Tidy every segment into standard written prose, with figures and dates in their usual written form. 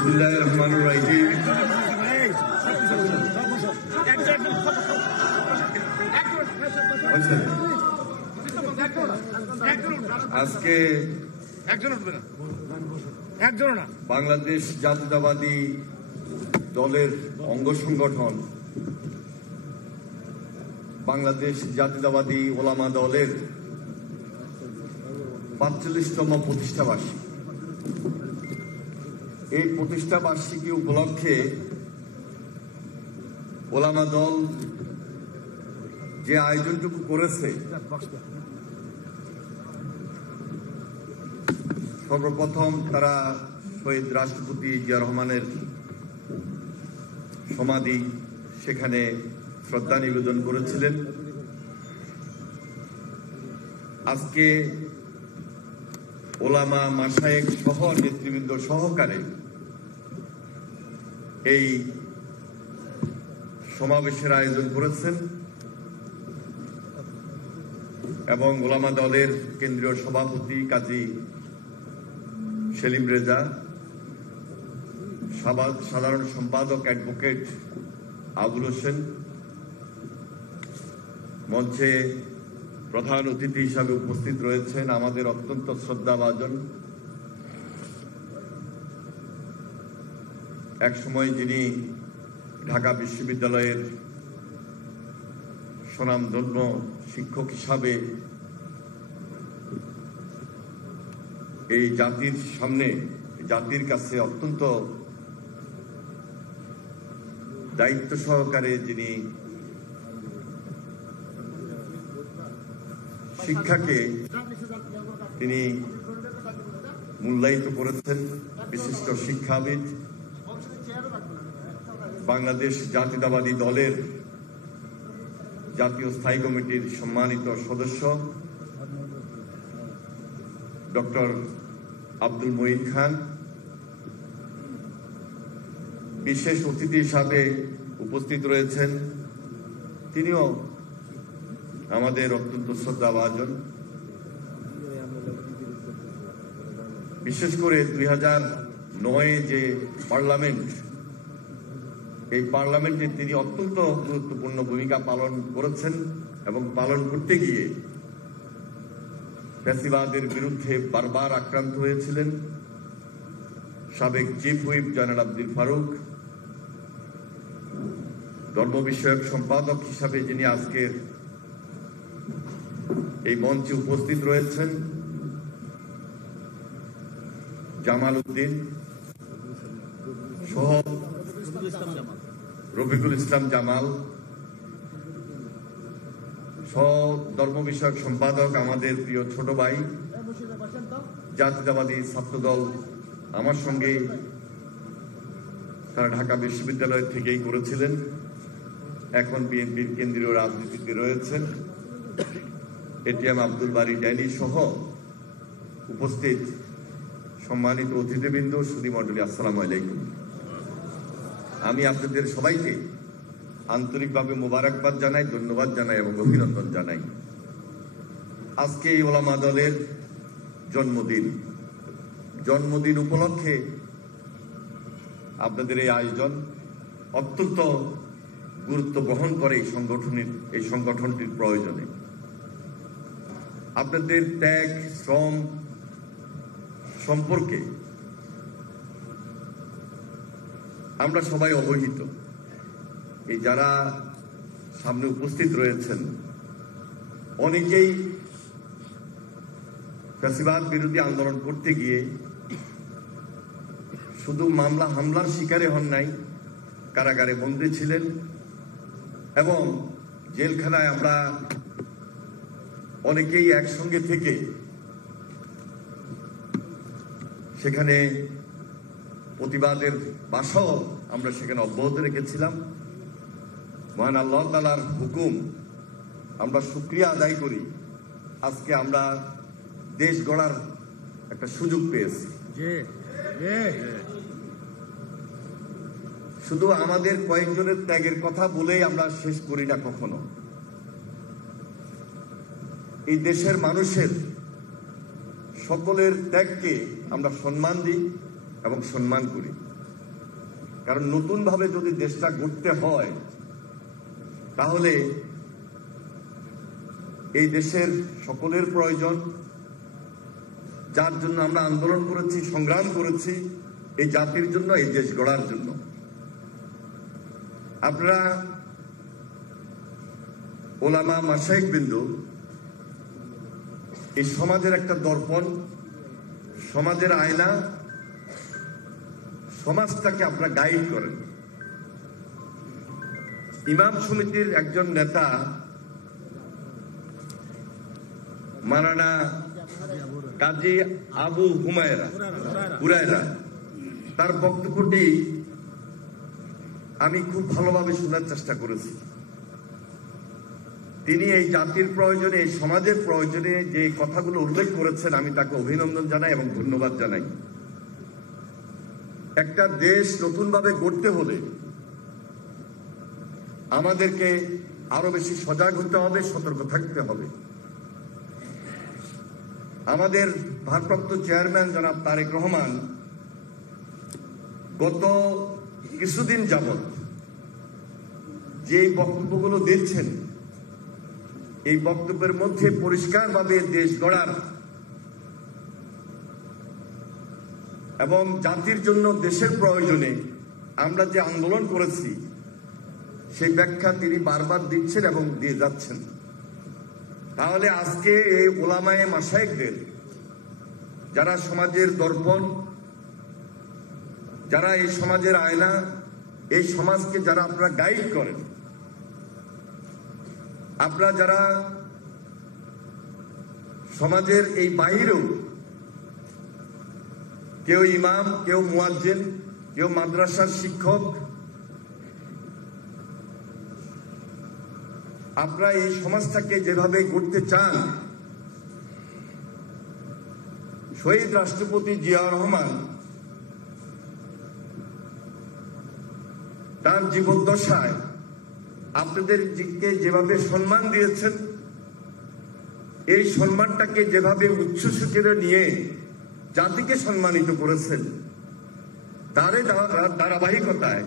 বিসমিল্লাহির রহমানির রহিম। আজকে বাংলাদেশ জাতীয়তাবাদী দলের অঙ্গ সংগঠন বাংলাদেশ জাতীয়তাবাদী ওলামা দলের ৪৫তম প্রতিষ্ঠাবার্ষিকী। এই প্রতিষ্ঠাবার্ষিকী উপলক্ষে ওলামা দল যে আয়োজনটুকু করেছে, সর্বপ্রথম তারা শহীদ রাষ্ট্রপতি জিয়া রহমানের সমাধি সেখানে শ্রদ্ধা নিবেদন করেছিলেন। আজকে ওলামা মাশায়েখ সহ নেতৃবৃন্দ সহকারে এই সমাবেশের আয়োজন করেছেন এবং ওলামা দলের কেন্দ্রীয় সভাপতি কাজী সেলিম রেজা, সাধারণ সম্পাদক অ্যাডভোকেট আবুল হোসেন, মঞ্চে প্রধান অতিথি হিসাবে উপস্থিত রয়েছেন আমাদের অত্যন্ত শ্রদ্ধাভাজন, একসময় যিনি ঢাকা বিশ্ববিদ্যালয়ের স্বনামধন্য শিক্ষক হিসাবে এই জাতির সামনে, জাতির কাছে অত্যন্ত দায়িত্ব সহকারে যিনি শিক্ষাকে তিনি মূল্যায়িত করেছেন, বিশিষ্ট শিক্ষাবিদ, বাংলাদেশ জাতীয়তাবাদী দলের জাতীয় স্থায়ী কমিটির সম্মানিত সদস্য ডক্টর আব্দুল মঈন খান, বিশেষ অতিথি হিসাবে উপস্থিত রয়েছেন, তিনিও আমাদের অত্যন্ত শ্রদ্ধাভাজন। বিশেষ করে 2009 যে পার্লামেন্ট, এই পার্লামেন্টে তিনি অত্যন্ত গুরুত্বপূর্ণ ভূমিকা পালন করেছেন এবং পালন করতে গিয়ে ফ্যাসিবাদের বিরুদ্ধে বারবার আক্রান্ত হয়েছিলেন। সাবেক চিফ হুইপ জয়নাল আব্দিল ফারুক, ধর্ম বিষয়ক সম্পাদক হিসাবে যিনি আজকের এই মঞ্চে উপস্থিত রয়েছেন, জামাল উদ্দিন সহ রফিকুল ইসলাম জামাল সহ ধর্ম বিষয়ক সম্পাদক আমাদের প্রিয় ছোট ভাই, জাতীয়তাবাদী ছাত্রদল আমার সঙ্গে তারা ঢাকা বিশ্ববিদ্যালয় থেকেই করেছিলেন, এখন বিএনপির কেন্দ্রীয় রাজনীতিতে রয়েছেন, এটিএম আব্দুল বারী ড্যানি সহ উপস্থিত সম্মানিত অতিথিবৃন্দ, সুধীমণ্ডলী, আসসালামু আলাইকুম। আমি আপনাদের সবাইকে আন্তরিকভাবে মোবারকবাদ জানাই, ধন্যবাদ জানাই এবং অভিনন্দন জানাই। আজকে এই ওলামা দলের জন্মদিন উপলক্ষে আপনাদের এই আয়োজন অত্যন্ত গুরুত্ব বহন করে এই সংগঠনটির প্রয়োজনে। আপনাদের ত্যাগ শ্রম সম্পর্কে আমরা সবাই অবহিত। এই যারা সামনে উপস্থিত রয়েছেন অনেকেই ফ্যাসিবাদ বিরোধী আন্দোলন করতে গিয়ে শুধু মামলা হামলার শিকারে হন নাই, কারাগারে বন্দী ছিলেন এবং জেলখানায় আমরা অনেকেই একসঙ্গে থেকে সেখানে প্রতিবাদের বাসাও আমরা সেখানে অব্যাহত রেখেছিলাম। মহান আল্লাহ তাআলার হুকুম আমরা শুকরিয়া আদায় করি, আজকে আমরা দেশ গড়ার একটা সুযোগ পেয়েছি। শুধু আমাদের কয়েকজনের ত্যাগের কথা বলেই আমরা শেষ করি না কখনো। এই দেশের মানুষের সকলের ত্যাগকে আমরা সম্মান দিই এবং সম্মান করি। কারণ নতুন ভাবে যদি দেশটা গড়তে হয় তাহলে এই দেশের সকলের প্রয়োজন, যার জন্য আমরা আন্দোলন করেছি, সংগ্রাম করেছি, এই জাতির জন্য, এই দেশ গড়ার জন্য। আপনারা ওলামা মাশায়েখ বিন্দু এই সমাজের একটা দর্পণ, সমাজের আয়না, সমাজটাকে আপনারা গাইড করেন। ইমাম সমিতির একজন নেতা মাওলানা কাজী আবু হুরায়রা, তার বক্তব্যটি আমি খুব ভালোভাবে শোনার চেষ্টা করেছি। তিনি এই জাতির প্রয়োজনে, এই সমাজের প্রয়োজনে যে কথাগুলো উল্লেখ করেছেন, আমি তাকে অভিনন্দন জানাই এবং ধন্যবাদ জানাই। একটা দেশ নতুনভাবে গড়তে হলে আমাদেরকে আরো বেশি সজাগ হতে হবে, সতর্ক থাকতে হবে। আমাদের ভারপ্রাপ্ত চেয়ারম্যান জনাব তারেক রহমান গত কিছুদিন যাবৎ যে বক্তব্যগুলো দিচ্ছেন, এই বক্তব্যের মধ্যে পরিষ্কারভাবে দেশ গড়ার এবং জাতির জন্য, দেশের প্রয়োজনে আমরা যে আন্দোলন করেছি সেই ব্যাখ্যা তিনি বারবার দিচ্ছেন এবং দিয়ে যাচ্ছেন। তাহলে আজকে এই ওলামায়ে মাশায়েখদের, যারা সমাজের দর্পণ, যারা এই সমাজের আয়না, এই সমাজকে যারা আপনারা গাইড করেন, আপনারা যারা সমাজের এই বাহিরেও, কেউ ইমাম, কেউ মুয়াজ্জিন, কেউ মাদ্রাসার শিক্ষক, আপনারা এই সমাজটাকে যেভাবে গড়তে চান, শহীদ রাষ্ট্রপতি জিয়াউর রহমান তার জীবদ্দশায় আপনাদেরকে যেভাবে সম্মান দিয়েছেন, এই সম্মানটাকে যেভাবে উচ্ছ্বসিত নিয়ে জাতিকে সম্মানিত করেছেন, তারই ধারাবাহিকতায়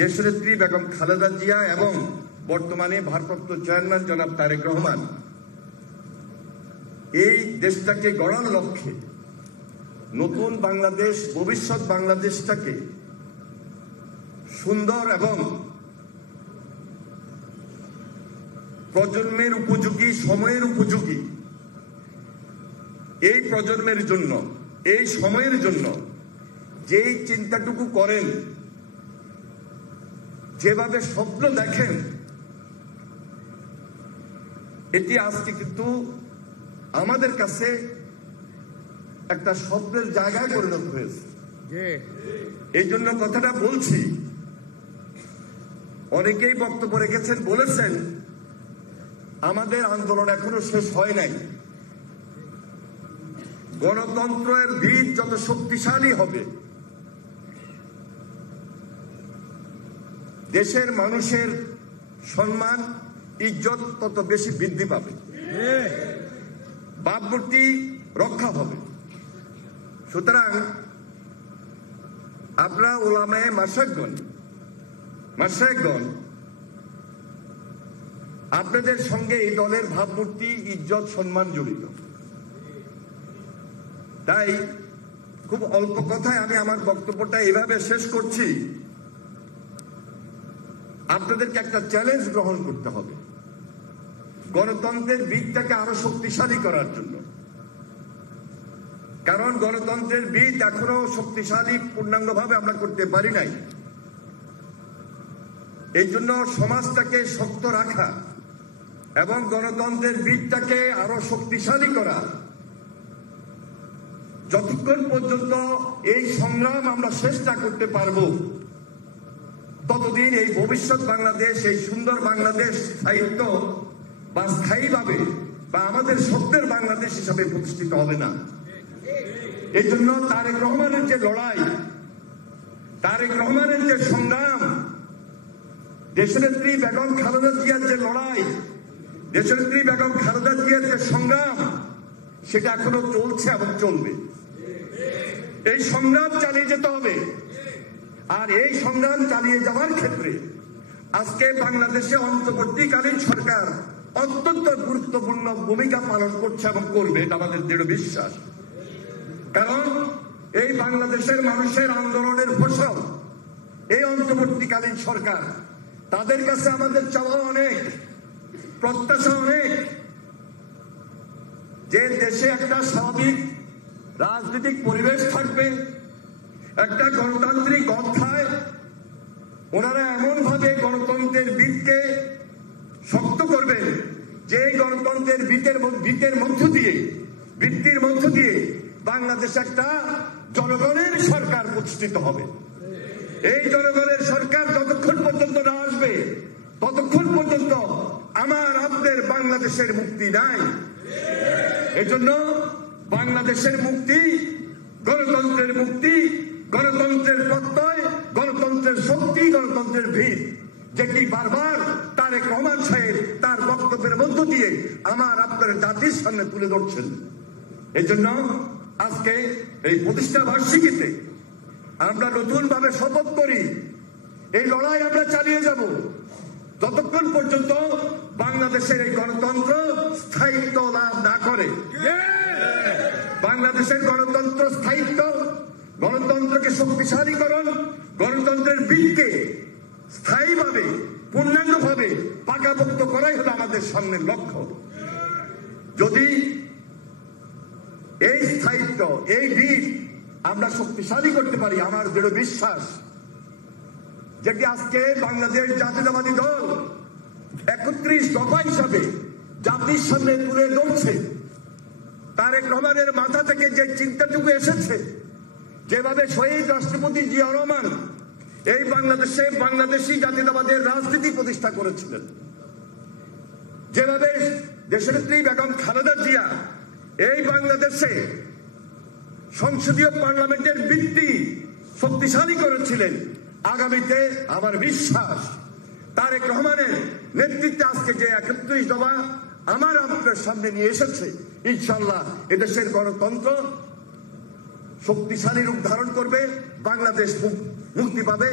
দেশনেত্রী বেগম খালেদা জিয়া এবং বর্তমানে ভারপ্রাপ্ত চেয়ারম্যান জনাব তারেক রহমান এই দেশটাকে গড়ার লক্ষ্যে, নতুন বাংলাদেশ, ভবিষ্যৎ বাংলাদেশটাকে সুন্দর এবং প্রজন্মের উপযোগী, সময়ের উপযোগী, এই প্রজন্মের জন্য, এই সময়ের জন্য যেই চিন্তাটুকু করেন, যেভাবে স্বপ্ন দেখেন, এটি আজকে কিন্তু আমাদের কাছে একটা স্বপ্নের জায়গায় পরিণত হয়েছে। এই জন্য কথাটা বলছি। অনেকেই বক্তব্য রেখেছেন, বলেছেন আমাদের আন্দোলন এখনো শেষ হয় নাই। গণতন্ত্রের ভিত যত শক্তিশালী হবে, দেশের মানুষের সম্মান, ইজ্জত তত বেশি বৃদ্ধি পাবে, ভাবমূর্তি রক্ষা হবে। সুতরাং আপনারা ওলামায়ে মাশায়েখগণ, আপনাদের সঙ্গে এই দলের ভাবমূর্তি, ইজ্জত, সম্মান জড়িত। তাই খুব অল্প কথায় আমি আমার বক্তব্যটা এভাবে শেষ করছি। আপনাদেরকে একটা চ্যালেঞ্জ গ্রহণ করতে হবে গণতন্ত্রের ভিতটাকে আরো শক্তিশালী করার জন্য। কারণ গণতন্ত্রের ভিত এখনো শক্তিশালী পূর্ণাঙ্গভাবে আমরা করতে পারি নাই। এই জন্য সমাজটাকে শক্ত রাখা এবং গণতন্ত্রের ভিতটাকে আরো শক্তিশালী করা, যতক্ষণ পর্যন্ত এই সংগ্রাম আমরা শেষ না করতে পারবো, ততদিন এই ভবিষ্যৎ বাংলাদেশ, এই সুন্দর বাংলাদেশ স্থায়িত্ব বা স্থায়ীভাবে বা আমাদের স্বপ্নের বাংলাদেশ হিসাবে প্রতিষ্ঠিত হবে না। এই জন্য তারেক রহমানের যে লড়াই, তারেক রহমানের যে সংগ্রাম, দেশনেত্রী বেগম খালেদা জিয়ার যে লড়াই, দেশনেত্রী বেগম খালেদা জিয়ার যে সংগ্রাম, সেটা এখনো চলছে এবং চলবে। এই সংগ্রাম চালিয়ে যেতে হবে। আর এই সংগ্রাম চালিয়ে যাওয়ার ক্ষেত্রে আজকে বাংলাদেশে অন্তর্বর্তীকালীন সরকার অত্যন্ত গুরুত্বপূর্ণ ভূমিকা পালন করছে এবং করবে, এটা আমাদের দৃঢ় বিশ্বাস। কারণ এই বাংলাদেশের মানুষের আন্দোলনের ফসল এই অন্তর্বর্তীকালীন সরকার। তাদের কাছে আমাদের চাওয়া অনেক, প্রত্যাশা অনেক, যে দেশে একটা স্বাভাবিক রাজনৈতিক পরিবেশ থাকবে, একটা গণতান্ত্রিক অধ্যায় ওনারা এমন ভাবে গণতন্ত্রের ভিতকে শক্ত করবেন যে গণতন্ত্রের ভিত্তির মধ্য দিয়ে বাংলাদেশ একটা জনগণের সরকার প্রতিষ্ঠিত হবে। এই জনগণের সরকার যতক্ষণ পর্যন্ত না আসবে ততক্ষণ পর্যন্ত আমার আপনাদের বাংলাদেশের মুক্তি নাই। এজন্য বাংলাদেশের মুক্তি, গণতন্ত্রের মুক্তি, গণতন্ত্রের প্রত্যয়, গণতন্ত্রের শক্তি, গণতন্ত্রের ভিত, যেটি বারবার তারেক রহমান সাহেব তার বক্তব্যের মধ্য দিয়ে আমার আপনার জাতির সামনে তুলে ধরছেন। এই জন্য আজকে এই প্রতিষ্ঠা বার্ষিকীতে আমরা নতুন ভাবে শপথ করি, এই লড়াই আমরা চালিয়ে যাব যতক্ষণ পর্যন্ত বাংলাদেশের এই গণতন্ত্র স্থায়িত্ব লাভ না করে। বাংলাদেশের গণতন্ত্র স্থায়িত্ব, গণতন্ত্রকে শক্তিশালীকরণ, গণতন্ত্রের ভিতকে স্থায়ীভাবে পূর্ণাঙ্গভাবে পাকাপোক্ত করাই হলো আমাদের সামনের লক্ষ্য। যদি এই স্থায়িত্ব, এই ভিত আমরা শক্তিশালী করতে পারি, আমার দৃঢ় বিশ্বাস যেটি আজকে বাংলাদেশ জাতীয়তাবাদী দল 31 দফা হিসাবে জাতির সামনে তুলে ধরছে, তারেক রহমানের মাথা থেকে যে চিন্তাটুকু এসেছে, যেভাবে শহীদ রাষ্ট্রপতি জিয়া রহমান এই বাংলাদেশে বাংলাদেশি জাতীয়তাবাদের রাজনীতি প্রতিষ্ঠা করেছিলেন, যেভাবে দেশনেত্রী বেগম খালেদা জিয়া এই বাংলাদেশে সংসদীয় পার্লামেন্টের ভিত্তি শক্তিশালী করেছিলেন, আগামীতে আমার বিশ্বাস তারেক রহমানের নেতৃত্বে আজকে যে 31 দফা আমার আপনার সামনে নিয়ে এসেছে, ইনশাল্লাহ এদেশের গণতন্ত্র শক্তিশালী রূপ ধারণ করবে, বাংলাদেশ মুক্তি পাবে,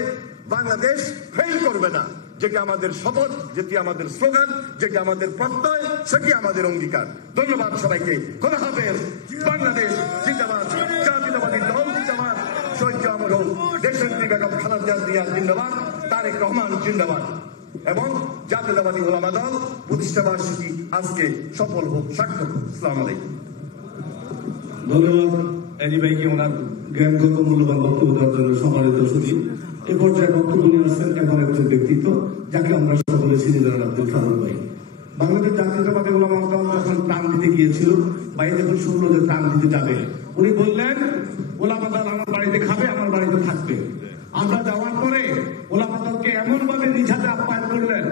বাংলাদেশ ফেল করবে না, যেটি আমাদের শপথ, যেটি আমাদের স্লোগান, যেটি আমাদের প্রত্যয়, সেটি আমাদের অঙ্গীকার। ধন্যবাদ সবাইকে। খোদা হাফেজ। বাংলাদেশ জিন্দাবাদ, জাতীয়তাবাদী দল জিন্দাবাদ, শহীদ অমর হোক, দেশনেত্রী বেগম খালেদা জিয়া জিন্দাবাদ, তারেক রহমান জিন্দাবাদ, এবং জাতীয়তাবাদী ওলামা দল প্রতিষ্ঠা বার্ষিকী আজকে সফল হোক, সার্থক হোক। আসসালামু আলাইকুম। ধন্যবাদ এনি ভাইকে ওনার জ্ঞানগত মূল্যবান বক্তব্য দেওয়ার জন্য। সম্মানিত সচিব, এ পর্যায়ে বক্তব্য নিয়ে আসছেন এমন একজন ব্যক্তিত্ব যাকে আমরা সকলে চিনি, জনাব আব্দুল ফারুক ভাই। বাংলাদেশ জাতীয়তাবাদী ওলামা দল যখন প্রাণ দিতে গিয়েছিল, ভাই যখন শুনল যে প্রাণ দিতে যাবে, উনি বললেন ওলামা দল আমার বাড়িতে খাবে, আমার বাড়িতে থাকবে। আমরা যাওয়ার পরে ওলামা দলকে এমন ভাবে নিঝাতে আপ্যায়ন করলেন,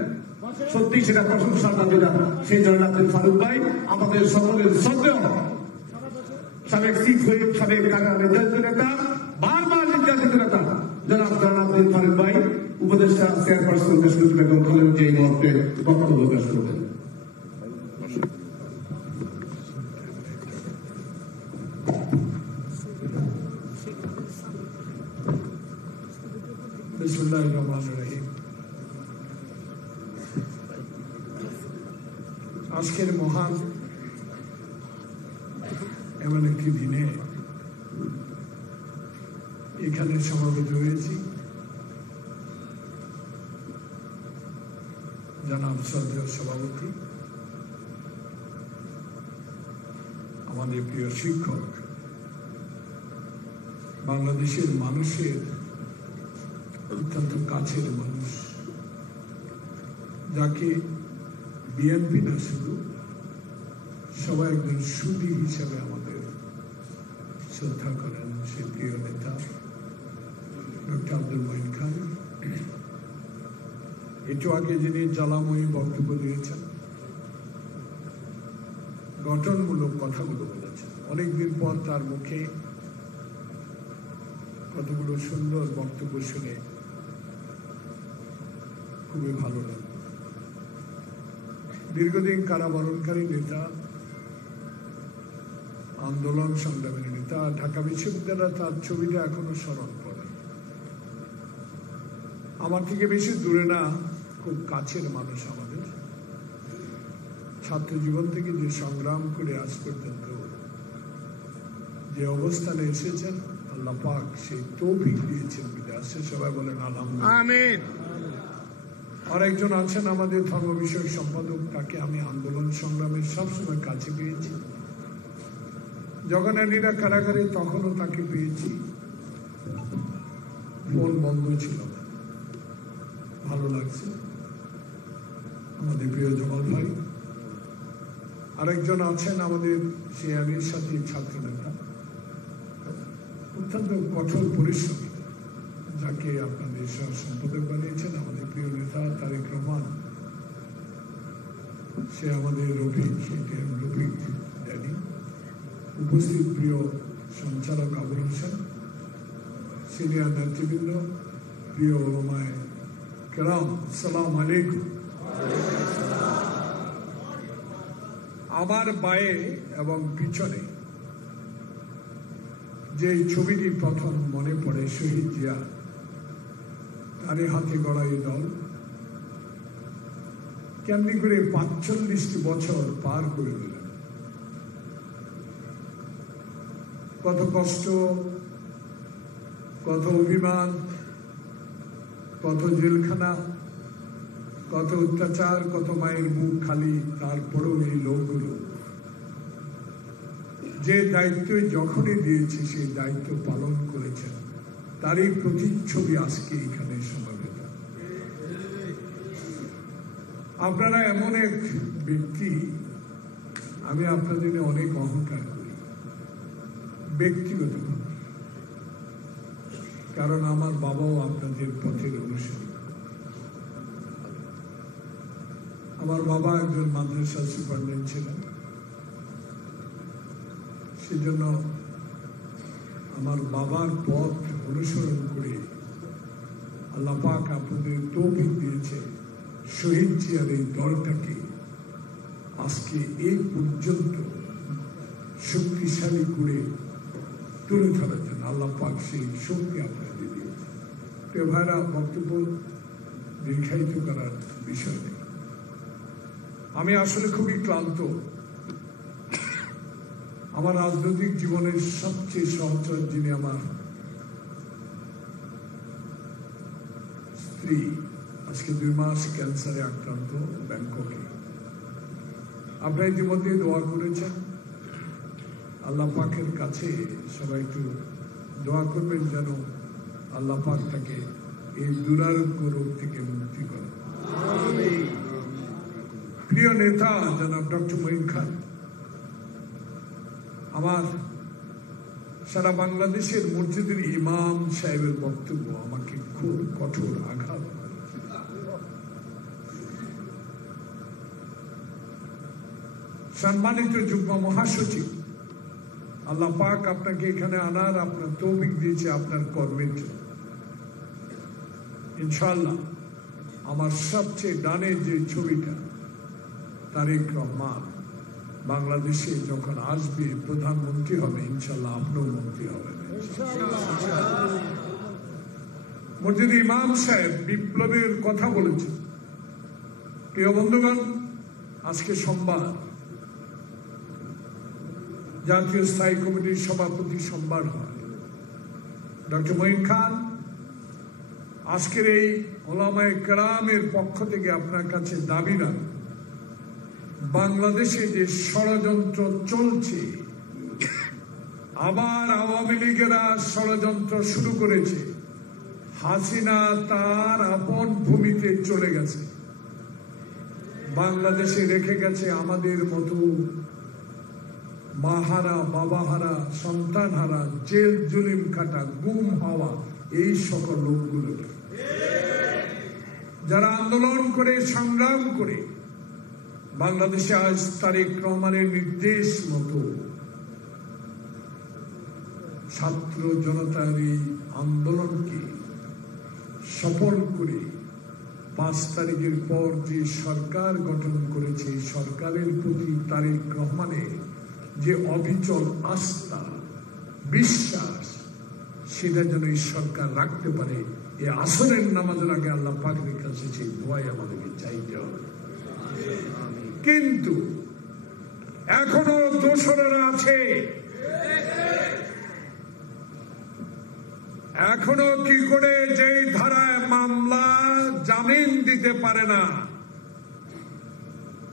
সত্যি সেটা প্রশংসার দাবিদার সেই জনাব আব্দুল ফারুক ভাই, আমাদের সকলের শ্রদ্ধেয় সাবেক চিফ হুইপ, সাবেক নির্যাতিত নেতা, বারবার নির্যাতিত নেতা জনাব আব্দুল ফারুক ভাই, উপদেষ্টা চেয়ারপারসন দেশনেত্রী বেগম খালেদা জিয়া এই মুহূর্তে বক্তব্য পেশ করবেন। বিসমিল্লাহির রহমানির রহিম। আজকের মহান এমন একটি দিনে এখানে সমাবেত হয়েছি জনাব শ্রদ্ধেয় সভাপতি, আমাদের প্রিয় শিক্ষক, বাংলাদেশের মানুষের অত্যন্ত কাছের মানুষ, যাকে বিএনপি না শুধু সবাই একজন সুদী হিসেবে আমাদের শ্রদ্ধা করেন, সে প্রিয় নেতা ডক্টর আব্দুল মঈন খান। একটু আগে যিনি জ্বালাময়ী বক্তব্য দিয়েছেন, গঠনমূলক কথাগুলো বলেছেন, অনেকদিন পর তার মুখে কতগুলো সুন্দর বক্তব্য শুনে খুবই ভালো লাগে। দীর্ঘদিন কারাবরণকারী নেতা, আন্দোলন সংগ্রামের নেতা, ঢাকা বিশ্ববিদ্যালয়ে তার ছবিটা এখনো স্মরণ করে। আমার থেকে বেশি দূরে না, খুব কাছের মানুষ আমাদের। ছাত্র জীবন থেকে যে সংগ্রাম করে আজ পর্যন্ত যে অবস্থানে এসেছেন, আল্লাহ পাক সেই তৌফিক দিয়েছেন বিদেশে। সবাই বলেন আলহামদুলিল্লাহ। আমিন। আরেকজন আছেন আমাদের ধর্ম বিষয়ক সম্পাদক, তাকে আমি আন্দোলন সংগ্রামের সবসময় কাছে পেয়েছি। যখন এরা কারাগারে তখনও তাকে পেয়েছি, ফোন বন্ধ ছিল না। ভালো লাগছে। আমাদের প্রিয় জমাল ভাই। আরেকজন আছেন আমাদের শেয়ারের সাথে ছাত্র নেতা, অত্যন্ত কঠোর পরিশ্রমী, যাকে আপনাদের সহ সম্পাদক বানিয়েছেন আমাদের প্রিয় নেতা তারেক রহমান। সে আমাদের রফিক ড্যাডি। উপস্থিত প্রিয় সঞ্চালক আবুল হোসেন, সিনিয়র নেতৃবৃন্দ, প্রিয় ওলামায়ে কেরাম, আসসালামু আলাইকুম। আমার বায়ে এবং পিছনে যে ছবিটি প্রথম মনে পড়ে, শহীদ জিয়া, তারই হাতে গড়া এই দল কেমনি করে ৪৫টি বছর পার করে দিলেন। কত কষ্ট, কত অভিমান, কত জেলখানা, কত অত্যাচার, কত মায়ের বুক খালি, তারপরেও এই লোকগুলো যে দায়িত্ব যখনই দিয়েছে সেই দায়িত্ব পালন করেছেন। তারই প্রতিচ্ছবি আজকে এখানে সমাবেত। আপনারা এমন এক ব্যক্তি, আমি আপনাদের অনেক অহংকার করি ব্যক্তিগতভাবে, কারণ আমার বাবাও আপনাদের পথের অনুসারী। আমার বাবা একজন মাদ্রাসা সুপারিনটেন্ডেন্ট ছিলেন, সেজন্য আমার বাবার পথ অনুসরণ করে আল্লাহ পাক আপনাদের তৌফিক দিয়েছে শহীদ জিয়ার এই দলটাকে আজকে এই পর্যন্ত শক্তিশালী করে তুলে ধরার জন্য। আল্লাহ পাক সেই শক্তি আপনাদের দিয়েছে। প্রিয় ভাইরা, বক্তব্য দীর্ঘায়িত করার বিষয় নেই। আমি আসলে খুবই ক্লান্ত। আমার রাজনৈতিক জীবনের সবচেয়ে সহচর যিনি আমার স্ত্রী, আজকে 2 মাস ক্যান্সারে আক্রান্ত ব্যাংককে। আপনারা ইতিমধ্যে দোয়া করেছেন। আল্লাহ পাকের কাছে সবাই একটু দোয়া করবেন যেন আল্লাহ পাক তাকে এই দুরারোগ্য রোগ থেকে মুক্তি করেন। প্রিয় নেতা জনাব ডক্টর মঈন খান, আমার সারা বাংলাদেশের মসজিদের ইমাম সাহেবের বক্তব্য আমাকে খুব কঠোর আঘাত করে। সম্মানিত যুগ্ম মহাসচিব, আল্লাহ পাক আপনাকে এখানে আনার আপনার তৌফিক দিয়েছে আপনার কর্মের জন্য। ইনশাআল্লাহ আমার সবচেয়ে ডানে যে ছবিটা, তারেক রহমান বাংলাদেশে যখন আসবে, প্রধানমন্ত্রী হবে, ইনশাআল্লাহ আপনিও মন্ত্রী হবেন। মসজিদ ইমাম সাহেব বিপ্লবের কথা বলেছে। প্রিয় বন্ধুগণ, আজকে সোমবার জাতীয় স্থায়ী কমিটির সভাপতি সোমবার হয়। ডক্টর মঈন খান, আজকের এই ওলামায়ে কেরামের পক্ষ থেকে আপনার কাছে দাবি রাখি, বাংলাদেশে যে ষড়যন্ত্র চলছে, আবার আওয়ামী লীগেরা ষড়যন্ত্র শুরু করেছে। হাসিনা তার আপন ভূমিতে চলে গেছে, বাংলাদেশে রেখে গেছে আমাদের মতো মাহারা, বাবাহারা, সন্তানহারা, জেল জুলিম কাটা, গুম হওয়া এই সকল লোকগুলোকে, যারা আন্দোলন করে সংগ্রাম করে বাংলাদেশে আজ তারেক রহমানের নির্দেশ মতো ছাত্র জনতার এই আন্দোলনকে সফল করে 5 তারিখের পর যে সরকার গঠন করেছে, সরকারের প্রতি তারেক রহমানের যে অবিচল আস্থা, বিশ্বাস, সেটা যেন এই সরকার রাখতে পারে, এই আসরের নামাজের আগে আল্লাহ পাকের কাছে সেই দোয়াই আমাদেরকে চাইতে হবে। কিন্তু এখনো দোসরেরা আছে, এখনো কি করে যেই ধারায় মামলা জামিন দিতে পারে না,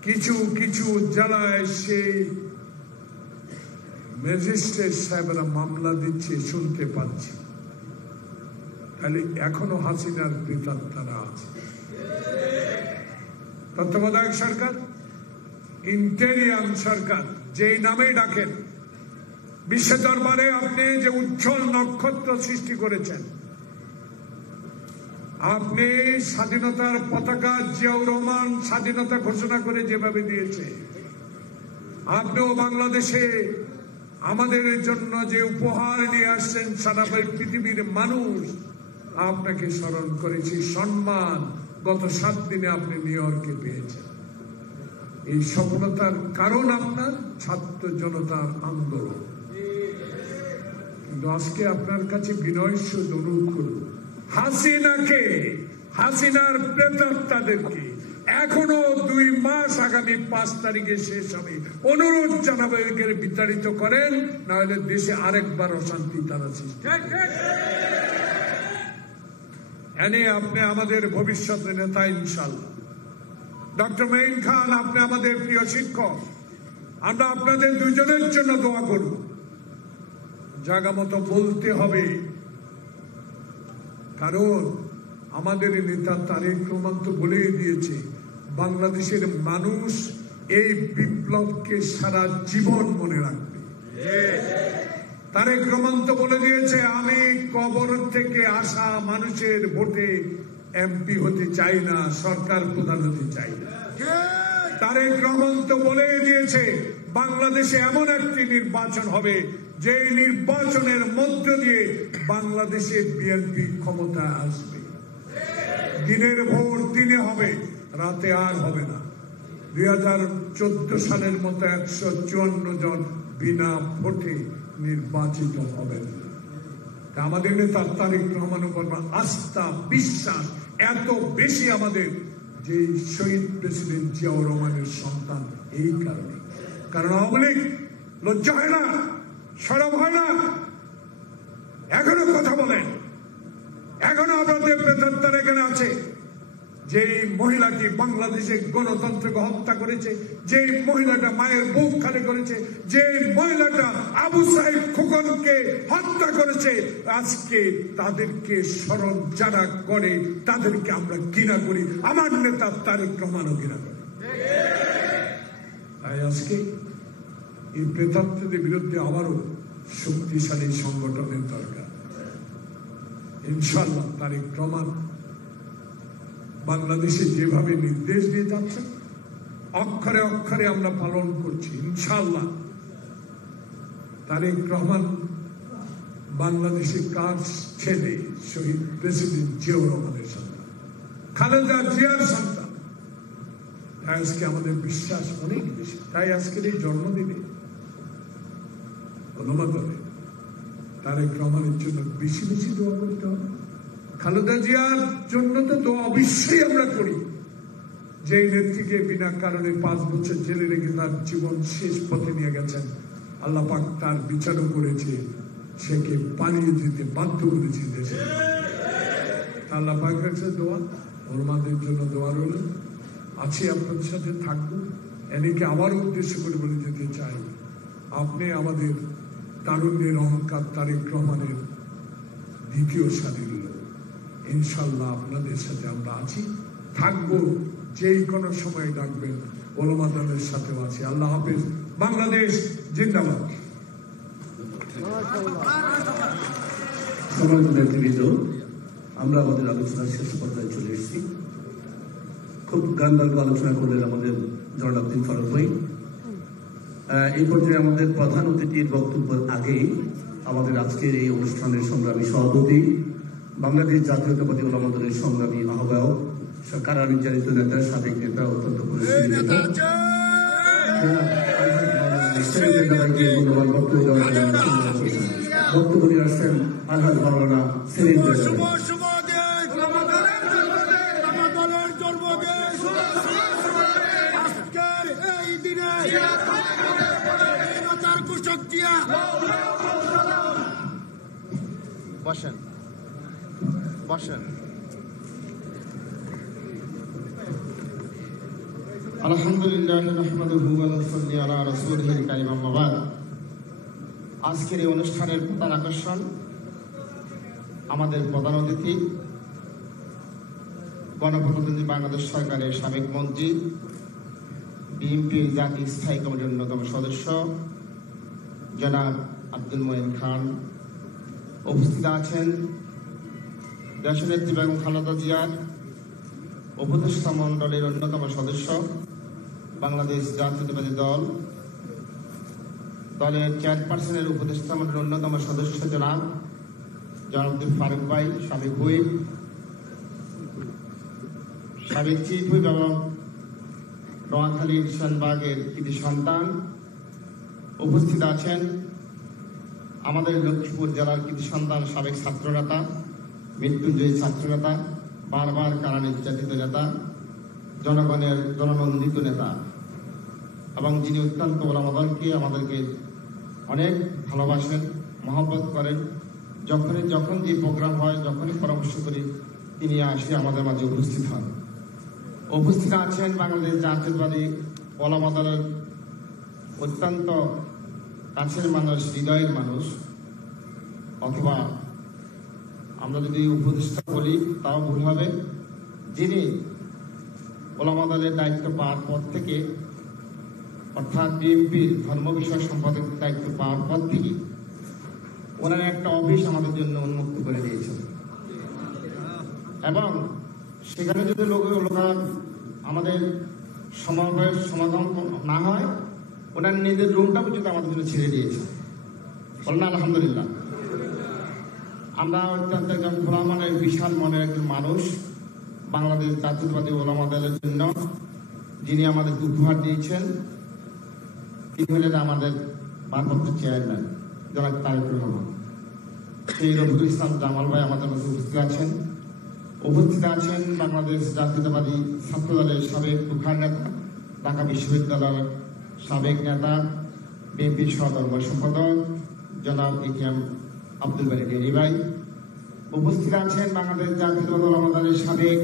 কিছু কিছু জেলায় সেই ম্যাজিস্ট্রেট সাহেবরা মামলা দিচ্ছে শুনতে পাচ্ছি। তাহলে এখনো হাসিনার প্রেতাত্মারা আছে। তত্ত্বাবধায়ক সরকার, ইন্টেরিয়াম সরকার, যেই নামেই ডাকেন, বিশ্ব দরবারে আপনি যে উজ্জ্বল নক্ষত্র সৃষ্টি করেছেন, আপনি স্বাধীনতার পতাকা জিয়াউর রহমান স্বাধীনতা ঘোষণা করে যেভাবে দিয়েছে, আপনিও বাংলাদেশে আমাদের জন্য যে উপহার নিয়ে আসছেন, সারা পৃথিবীর মানুষ আপনাকে স্মরণ করেছি, সম্মান গত 7 দিনে আপনি নিউ ইয়র্কে পেয়েছেন। এই সফলতার কারণ আপনার ছাত্র জনতার আন্দোলন। কিন্তু আজকে আপনার কাছে বিনয়স্বর অনুরোধ করব, হাসিনাকে, হাসিনার প্রেতাত্মাদেরকে এখনো 2 মাস আগামী 5 তারিখে শেষ হবে, অনুরোধ জানাবো এদের বিতাড়িত করেন, না হলে দেশে আরেকবার অশান্তি তারা সৃষ্টি। এনে আপনি আমাদের ভবিষ্যতের নেতা ইনশাল্লাহ। ডক্টর মঈন খান, আপনি আমাদের প্রিয় শিক্ষক, আমরা আপনাদের দুজনের জন্য দোয়া করব। জায়গা মতো বলতে হবে, কারণ আমাদের নেতা তারেক রহমান তো বলেই দিয়েছে, বাংলাদেশের মানুষ এই বিপ্লবকে সারা জীবন মনে রাখবে। তারেক রহমান তো বলে দিয়েছে, আমি কবর থেকে আসা মানুষের ভোটে এমপি হতে চাই না, সরকার প্রধান হতে চাই না। তারেক রহমান তো বলে দিয়েছে, বাংলাদেশে এমন একটি নির্বাচন হবে যে নির্বাচনের মধ্য দিয়ে বাংলাদেশে বিএনপি ক্ষমতায় আসবে। দিনের ভোট দিনে হবে, রাতে আর হবে না। 2014 সালের মতো 154 জন বিনা ভোটে নির্বাচিত হবেন। আমাদের নেতা তারেক রহমান উপর আস্থা, বিশ্বাস এত বেশি আমাদের, যে শহীদ প্রেসিডেন্ট জিয়াউর রহমানের সন্তান। এই কারণে, কারণ আওয়ামী লীগ লজ্জা হয় না, সরব হয় না, এখনো কথা বলেন, এখনো আপনাদের প্রেতাত্মার এখানে আছে। যে মহিলাটি বাংলাদেশে গণতন্ত্রকে হত্যা করেছে, যে মহিলাটা মায়ের বুক খালি করেছে, যে মহিলাটা আবু সাইদ খোকনকে হত্যা করেছে, আজকে তাদেরকে স্মরণ যারা করে তাদেরকে আমরা ঘৃণা করি। আমার নেতা তারেক রহমানও ঘৃণা করে। তাই আজকে এই প্রেতাত্মাদের বিরুদ্ধে আবারও শক্তিশালী সংগঠনের দরকার। ইনশাল্লাহ তারেক রহমান বাংলাদেশে যেভাবে নির্দেশ দিয়ে যাচ্ছেন, অক্ষরে অক্ষরে আমরা পালন করছি ইনশাল্লাহ। তারেক রহমান বাংলাদেশের কার ছেলে? শহীদ প্রেসিডেন্ট জিয়াউর রহমানের সন্তান, খালেদা জিয়ার সন্তান। তাই আজকে আমাদের বিশ্বাস অনেক বেশি। তাই আজকের এই জন্মদিনে গণমাধ্যমে তারেক রহমানের জন্য বেশি বেশি দোয়া করতে হবে। খালেদা জিয়ার জন্য তো দোয়া অবশ্যই আমরা করি, যে নেত্রীকে বিনা কারণে 5 বছর জেলে রেখে তার জীবন শেষ পথে নিয়ে গেছেন। আল্লাহ পাক তার বিচারও করেছে, সেকে পালিয়ে যেতে বাধ্য করেছে দেশে। আল্লাহ পাক কাছে দোয়া, ওলমাদের জন্য দোয়া রইল। আছি আপনাদের সাথে, থাকবো। এনেকে আবার উদ্দেশ্য করে বলে যেতে চাই, আপনি আমাদের তারুণ্যের অহংকার, তারেক রহমানের দ্বিতীয় সারির লোক। ইনশাল্লাহ আপনাদের সাথে আমরা আছি, থাকবো। যেই কোনো সময় ডাকবেন, ওলামাদের সাথেও আছি। আল্লাহ হাফেজ। বাংলাদেশ জিন্দাবাদ। সম্মানিত নেতৃবৃন্দ, আমরা আমাদের আলোচনার শেষ পর্যায়ে চলে এসেছি। খুব গানবাল্য আলোচনা করলেন আমাদের জনাব আব্দুল ফারুক ভাই। এই পর্যায়ে আমাদের প্রধান অতিথির বক্তব্যের আগে আমাদের আজকের এই অনুষ্ঠানের সংগ্রামী সভাপতি, বাংলাদেশ জাতীয়তাবাদী ওলামা দলের সংগ্রামী আহ্বায়ক, কারা নির্যাতিত নেতা, সাবেক নেতা, অত্যন্ত পরিচিত নেতা, মূল্যবান বক্তব্য দেওয়ার জন্য বক্তব্য নিয়ে আসছেন আলহাজ মাওলানা সেলিম। বসেন বসেন। আলহামদুলিল্লাহ নাহমাদুহু ওয়া নুসাল্লি আলা রাসূলিহিল কারীম, আম্মা বা'দ। আজকের এই অনুষ্ঠানের প্রধান আকর্ষণ আমাদের প্রধান অতিথি গণপ্রজাতন্ত্রী বাংলাদেশ সরকারের সাবেক মন্ত্রী, বিএনপির জাতীয় স্থায়ী কমিটির অন্যতম সদস্য জনাব আব্দুল মঈন খান। উপস্থিত আছেন দেশনেত্রী বেগম খালেদা জিয়ার উপদেষ্টা মণ্ডলীর অন্যতম সদস্য, বাংলাদেশ জাতীয়তাবাদী দলের চেয়ারপারসনের উপদেষ্টা মণ্ডলীর অন্যতম সদস্য জনাব আব্দুল ফারুক ভাই, সাবেক হুইপ, সাবেক চিফ হুইপ এবং নোয়াখালীর শানবাগের কৃতি সন্তান। উপস্থিত আছেন আমাদের লক্ষ্মীপুর জেলার কৃতি সন্তান, সাবেক ছাত্রনেতা, মৃত্যুঞ্জয়ী ছাত্রনেতা, বারবার কারা নির্যাতিত নেতা, জনগণের জননন্দিত নেতা, এবং যিনি অত্যন্ত ওলামাদলকে আমাদেরকে অনেক ভালোবাসেন, মহব্বত করেন। যখন যে প্রোগ্রাম হয়, যখনই পরামর্শ করি, তিনি আসে আমাদের মাঝে উপস্থিত হন। উপস্থিত আছেন বাংলাদেশ জাতীয়তাবাদী ওলামাদলের অত্যন্ত কাছের মানুষ, হৃদয়ের মানুষ, অথবা আমরা যদি উপদেষ্টা বলি তাও ভুল হবে, যিনি ওলামা দলের দায়িত্ব পাওয়ার পর থেকে, অর্থাৎ বিএনপির ধর্ম বিষয় সম্পাদকের দায়িত্ব পাওয়ার পর থেকে ওনারা একটা অফিস আমাদের জন্য উন্মুক্ত করে দিয়েছেন, এবং সেখানে যদি লোকেরা আমাদের সমাগম না হয়, ওনার নিজের রুমটা পর্যন্ত আমাদের জন্য ছেড়ে দিয়েছে। বলেন আলহামদুলিল্লাহ। আমরা অত্যন্ত একজন খোলা মনের, বিশাল মনের একজন মানুষ, বাংলাদেশ জাতীয়তাবাদী ওলামা দলের জন্য যিনি আমাদেরকে উপহার দিয়েছেন, তিনি হলেন আমাদের ভারপ্রাপ্ত চেয়ারম্যান জনাব তারেক রহমান। সেই রফিকুল ইসলাম জামাল ভাই আমাদের মধ্যে উপস্থিত আছেন। উপস্থিত আছেন বাংলাদেশ জাতীয়তাবাদী ছাত্র দলের সাবেক প্রধান নেতা, ঢাকা বিশ্ববিদ্যালয়ের সাবেক নেতা, বিএনপির সহধর্ম সম্পাদক জনাব এটিএম আব্দুল বারী ডেনি ভাই। উপস্থিত আছেন বাংলাদেশ জাতীয়তাবাদী ওলামা দলের সাবেক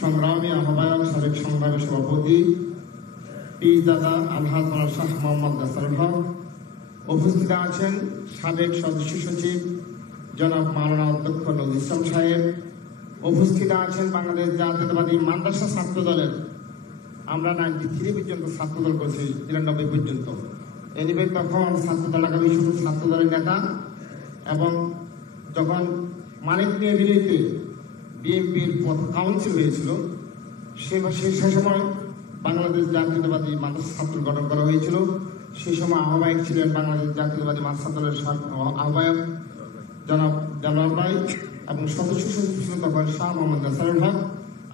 সংগ্রামী আহ্বায়ক, সাবেক সংগ্রামী সভাপতি পীরজাদা আলহাজ মাওলানা শাহ মোহাম্মদ নাসিরুল হক। উপস্থিত আছেন সাবেক সদস্য সচিব জনাব মাওলানা অধ্যক্ষ নজরুল ইসলাম সাহেব। উপস্থিত আছেন বাংলাদেশ জাতীয়তাবাদী মাদ্রাসা ছাত্র দলের, আমরা 93 পর্যন্ত ছাত্র দল করেছি, 93 পর্যন্ত। এনিবে তখন ছাত্রদল, ঢাকা বিশ্ববিদ্যালয় ছাত্র দলের নেতা, এবং যখন মানিক মিয়া বিলিতে বিএনপির কাউন্সিল হয়েছিল, সে সময় বাংলাদেশ জাতীয়তাবাদী মাদ্রাসা ছাত্র গঠন করা হয়েছিল। সেই সময় আহ্বায়ক ছিলেন বাংলাদেশ জাতীয়তাবাদী মাদ্রাসা দলের আহ্বায়ক জনাব দেলোয়ার ভাই, এবং সদস্য সচিব ছিলেন তখন শাহ মোহাম্মদ নাসিরুল হক।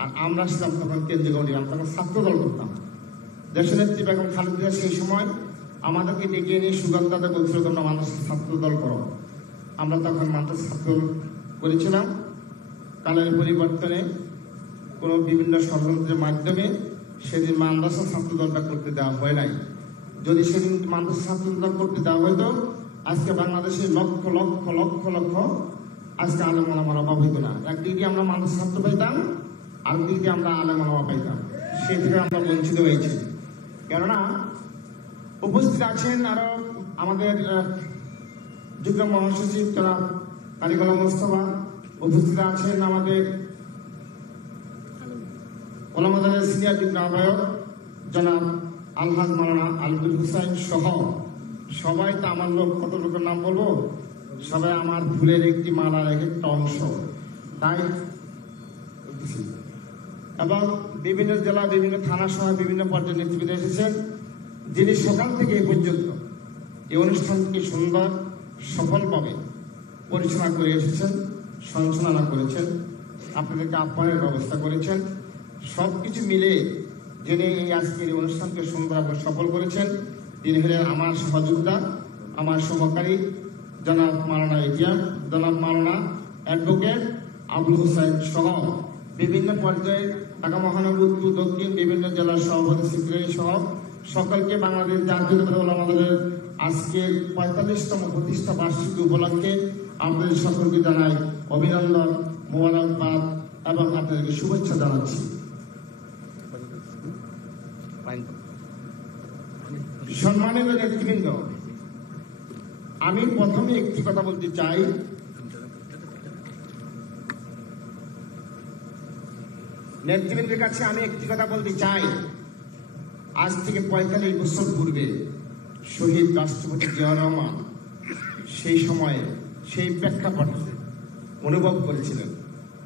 আর আমরা ছিলাম তখন কেন্দ্রীয় কমিটি, আমরা তখন ছাত্র দল করতাম। দেশনেত্রী বেগম খালেদা জিয়া সেই সময় আমাদেরকে ডেকে নিয়ে সুগন্ধাতে বলছিল, তোমরা মাদ্রাসা ছাত্র দল করো। আমরা তখন মাদ্রাসা ছাত্র করেছিলাম। কালের পরিবর্তনে কোনো বিভিন্ন ষড়যন্ত্রের মাধ্যমে সেদিন মাদ্রাসা ছাত্র দলটা করতে দেওয়া হয় নাই। যদি সেদিন মাদ্রাসা ছাত্র দল করতে দেওয়া হইতো, আজকে বাংলাদেশে লক্ষ লক্ষ লক্ষ লক্ষ আজকে আলেম ওলামার অভাব হইতো না। একদিকে আমরা মাদ্রাসা ছাত্র পাইতাম, আরেকদিকে আমরা আলেম ওলামা পাইতাম। সেই থেকে আমরা বঞ্চিত হয়েছি। কেননা উপস্থিত আছেন আরো আমাদের যুগ্ম মহাসচিব জনাব কারিগলা মোস্তফা। উপস্থিত আছেন আমাদের ওলামা দলের সিনিয়র যুগ্ম আহ্বায়ক জনাব আলহাজ মাওলানা আলমগীর হুসাইন সহ সবাই। তো আমার লোক, কত লোকের নাম বলবো, সবাই আমার ফুলের একটি মালার এক একটা অংশ। তাই এবং বিভিন্ন জেলা, বিভিন্ন থানা সহ বিভিন্ন পর্যায়ের নেতৃবৃন্দ এসেছেন, যিনি সকাল থেকে এ পর্যন্ত এই অনুষ্ঠানকে সুন্দর সফলভাবে পরিচালনা করে এসেছেন, সঞ্চালনা করেছেন, আপনাদেরকে আপ্যায়নের ব্যবস্থা করেছেন। সবকিছু মিলে যিনি এই আজকের অনুষ্ঠানকে সুন্দর এবং সফল করেছেন, তিনি হলেন আমার সহযোগিতা, আমার সহকারী জনাব মাওলানা এটিএম, জনাব মাওলানা অ্যাডভোকেট আবুল হোসেন সহ বিভিন্ন পর্যায়ে ঢাকা মহানগর উত্তর, দক্ষিণ, বিভিন্ন জেলার সভাপতি, সেক্রেটারি সহ সকলকে বাংলাদেশ জাতীয়তাবাদী ওলামা দলের আজকের 45তম প্রতিষ্ঠা বার্ষিকী উপলক্ষে আপনাদের সকলকে জানাই অভিনন্দন, মোবারকবাদ এবং আপনাদেরকে শুভেচ্ছা জানাচ্ছি। সম্মানিত নেতৃবৃন্দ, আমি প্রথমে একটি কথা বলতে চাই। নেতৃবৃন্দের কাছে আমি একটি কথা বলতে চাই। আজ থেকে 45 বছর পূর্বে শহীদ রাষ্ট্রপতি জিয়াউর রহমান সেই সময়ে সেই প্রেক্ষাপটে অনুভব করেছিলেন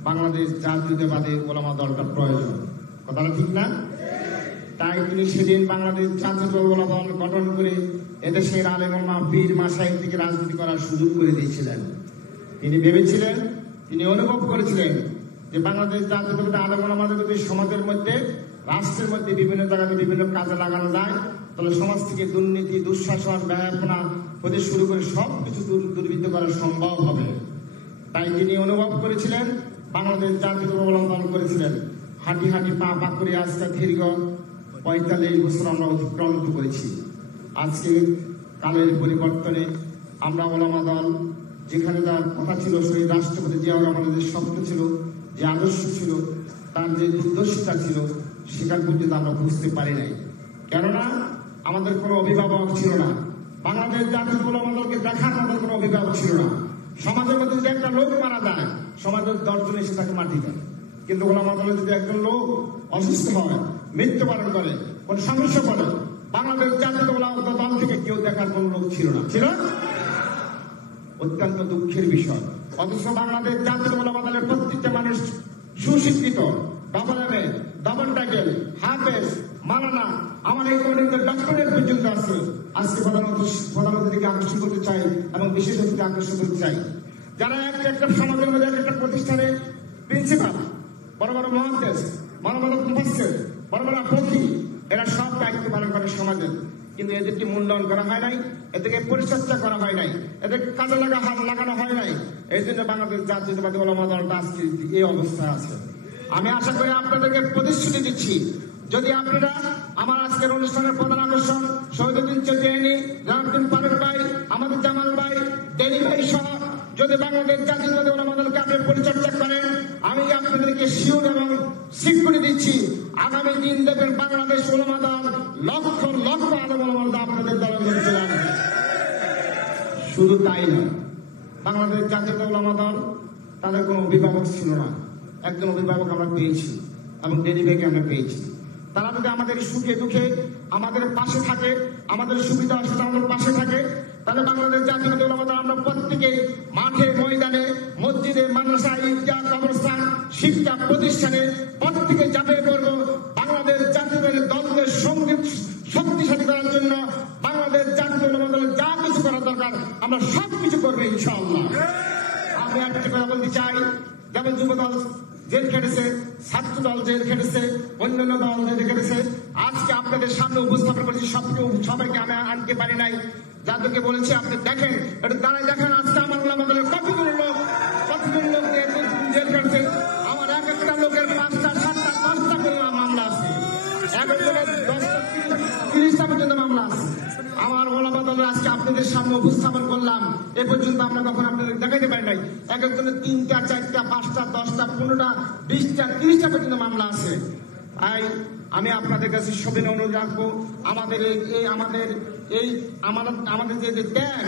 বাংলাদেশ জাতীয়তাবাদী ওলামা দলটা প্রয়োজন। কথাটা ঠিক না? তাই তিনি সেদিন বাংলাদেশ জাতীয়তাবাদী ওলামা দল গঠন করে এদেশের আলেম ওলামা পীর মাশায়েখ থেকে রাজনীতি করার সুযোগ করে দিয়েছিলেন। তিনি ভেবেছিলেন, তিনি অনুভব করেছিলেন যে বাংলাদেশ জাতীয়তাবাদী আলেম ওলামাদের যদি সমাজের মধ্যে, রাষ্ট্রের মধ্যে বিভিন্ন জায়গায় বিভিন্ন কাজে লাগানো যায় তাহলে সমাজ থেকে দুর্নীতি, দুঃশাসন, ব্যয়াপনা হতে শুরু করে সবকিছু দুর্বৃত্ত করা সম্ভব হবে। তাই তিনি অনুভব করেছিলেন, বাংলাদেশ জাতীয়তাবাদী ওলামা দল করেছিলেন। হাঁটি হাঁটি পা পা করে আজকে দীর্ঘ 45 বছর আমরা অতিক্রান্ত করেছি। আজকে কালের পরিবর্তনে আমরা ওলামা দল যেখানে তার কথা ছিল, শহীদ রাষ্ট্রপতি জিয়াউর রহমানের যে স্বপ্ন ছিল, যে আদর্শ ছিল, তার যে দুর্দশা ছিল, সেখান পর্যন্ত আমরা বুঝতে পারি নাই। কেননা আমাদের কোনো অভিভাবক ছিল না। বাংলাদেশ জাতীয় ওলামা দলকে দেখার আমাদের কোনো অভিভাবক ছিল না। সমাজের মধ্যে যদি একটা লোক মারা যায়, সমাজের 10 জন এসে তাকে মাটি দেয়। কিন্তু ওলামা দলে যদি একজন লোক অসুস্থ হয়, মৃত্যুবরণ করে, কোন সমস্যা পড়ে, বাংলাদেশ জাতীয় ওলামা দল থেকে কেউ দেখার কোন লোক ছিল না। ছিল অত্যন্ত দুঃখের বিষয়। অথচ বাংলাদেশ জাতীয় ওলামা দলের প্রত্যেকটা মানুষ সুশিক্ষিত, ডবল এমএ, ডবল টাইটেল, হাফেজ, মাওলানা, আমার এই কমিটির ডক্টরেট পর্যন্ত আছে। আজকে প্রধানমন্ত্রীকে আকর্ষণ করতে চাই এবং বিশেষ অতিথিকে আকর্ষণ করতে চাই। যারা একটা সমাজের মধ্যে একটা প্রতিষ্ঠানে প্রিন্সিপাল, বড় বড় মহাদেশ, বড় বড় মুফাসসির, বড় বড় ফকি, এরা সব দায়িত্ব পালন করে সমাজের। কিন্তু এদেরকে মূল্যায়ন করা হয় নাই, এদেরকে পরিচর্যা করা হয় নাই, এদেরকে কাজে লাগানো হয় নাই। এই জন্য বাংলাদেশ জাতীয়তাবাদী ওলামা দলটা আজকে এই অবস্থায় আছে। আমি আশা করি আপনাদেরকে প্রতিশ্রুতি দিচ্ছি, যদি আপনারা আমার আজকের অনুষ্ঠানের প্রধান আকর্ষণ শহীদুদ্দিন চৌধুরী, জনাবুদ্দিন ফারুক ভাই, আমাদের জামাল ভাই, ডেনি ভাই সহ যদি বাংলাদেশ জাতীয়তাবাদী ওলামা দলকে আপনি পরিচর্যা করেন, আমি আপনাদেরকে শিওর এবং স্বীকৃতি দিচ্ছি, আগামী দিন দেখবেন বাংলাদেশ ওলামা দল লক্ষ লক্ষ আলেম ওলামা দল আপনাদের দলে চলে আসবে। শুধু তাই নয়, বাংলাদেশ জাতীয়তাবাদী ওলামা দল তাদের কোনো অভিভাবক ছিল না। একজন অভিভাবক আমরা পেয়েছি এবং ডেনি ভাইকে আমরা পেয়েছি। তারা যদি আমাদের সুখে দুঃখে আমাদের পাশে থাকে, আমাদের সুবিধা অসুবিধা আমাদের পাশে থাকে, তাহলে বাংলাদেশ জাতীয়তাবাদী ওলামা দল আমরা প্রত্যেকে মাঠে, ময়দানে, মসজিদে, মাদ্রাসা, ঈদগাহ, কবরস্থান, শিক্ষা প্রতিষ্ঠানে প্রত্যেকে ঝাঁপিয়ে পড়ব বাংলাদেশ জাতীয়তাবাদী দলকে শক্তিশালী করার জন্য। বাংলাদেশ জাতীয় ওলামা দলের যা কিছু করা দরকার আমরা সবকিছু করবো ইনশাআল্লাহ। আমি একটা কথা বলতে চাই, যেমন যুব দল জেল খেটেছে, ছাত্র দল জেল খেটেছে, অন্যান্য দল জেল খেটেছে, আজকে আপনাদের সামনে উপস্থাপন করেছি। সবাইকে আমি আনতে পারি নাই, যাদেরকে বলেছি আপনি দেখেন, একটু দাঁড়ায় দেখেন আজকে আমার ওলামা দলের কতগুলো লোক জেল খেটেছে। আমার এক একটা লোকের 5টা, 7টা, 10টা করে মামলা আছে, এক একজনের 10টা, 30টা পর্যন্ত মামলা আছে। আমার ওলামা দলের আজকে আপনাদের সামনে উপস্থাপন করলাম, এ পর্যন্ত আমরা কখন আপনাদের দেখাইতে পারি নাই। এক একজনের 3টা, 4টা, 5টা, 10টা, 15টা, 20টা, 30টা পর্যন্ত মামলা আছে। তাই আমি আপনাদের কাছে সবিনয় অনুরোধ রাখবো, আমাদের যে ত্যাগ,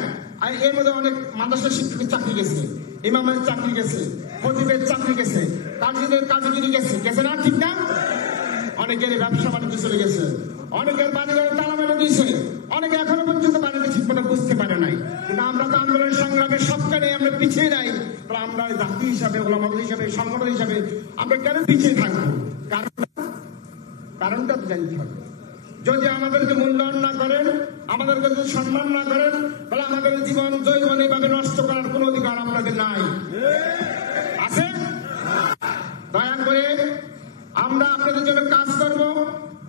এর মধ্যে অনেক মাদ্রাসা শিক্ষকের চাকরি গেছে, ইমামের চাকরি গেছে, খতিবের চাকরি গেছে, কাজীদের কাজগিরি গেছে না? ঠিক না? অনেকের ব্যবসা বাণিজ্য চলে গেছে, অনেকের বাড়িঘরে তালা মেরে দিয়েছে, অনেকে এখনো পর্যন্ত বাড়িতে ঠিক মতো বুঝতে পারে নাই। কিন্তু আমরা তো আন্দোলন সংগ্রামের সবখানে আমরা পিছিয়ে নাই। তাহলে আমরা জাতি হিসাবে, ওলামা দল হিসাবে, সংগঠন হিসাবে আমরা কেন পিছিয়ে থাকবো? কারণটা তো জানতে হবে। যদি আমাদেরকে মূল্যায়ন না করেন, আমাদেরকে যদি সম্মান না করেন, তাহলে আমাদের জীবন জৈবন এইভাবে নষ্ট করার কোন অধিকার আপনাদের নাই। আছে? দয়া করে আমরা আপনাদের জন্য কাজ করব,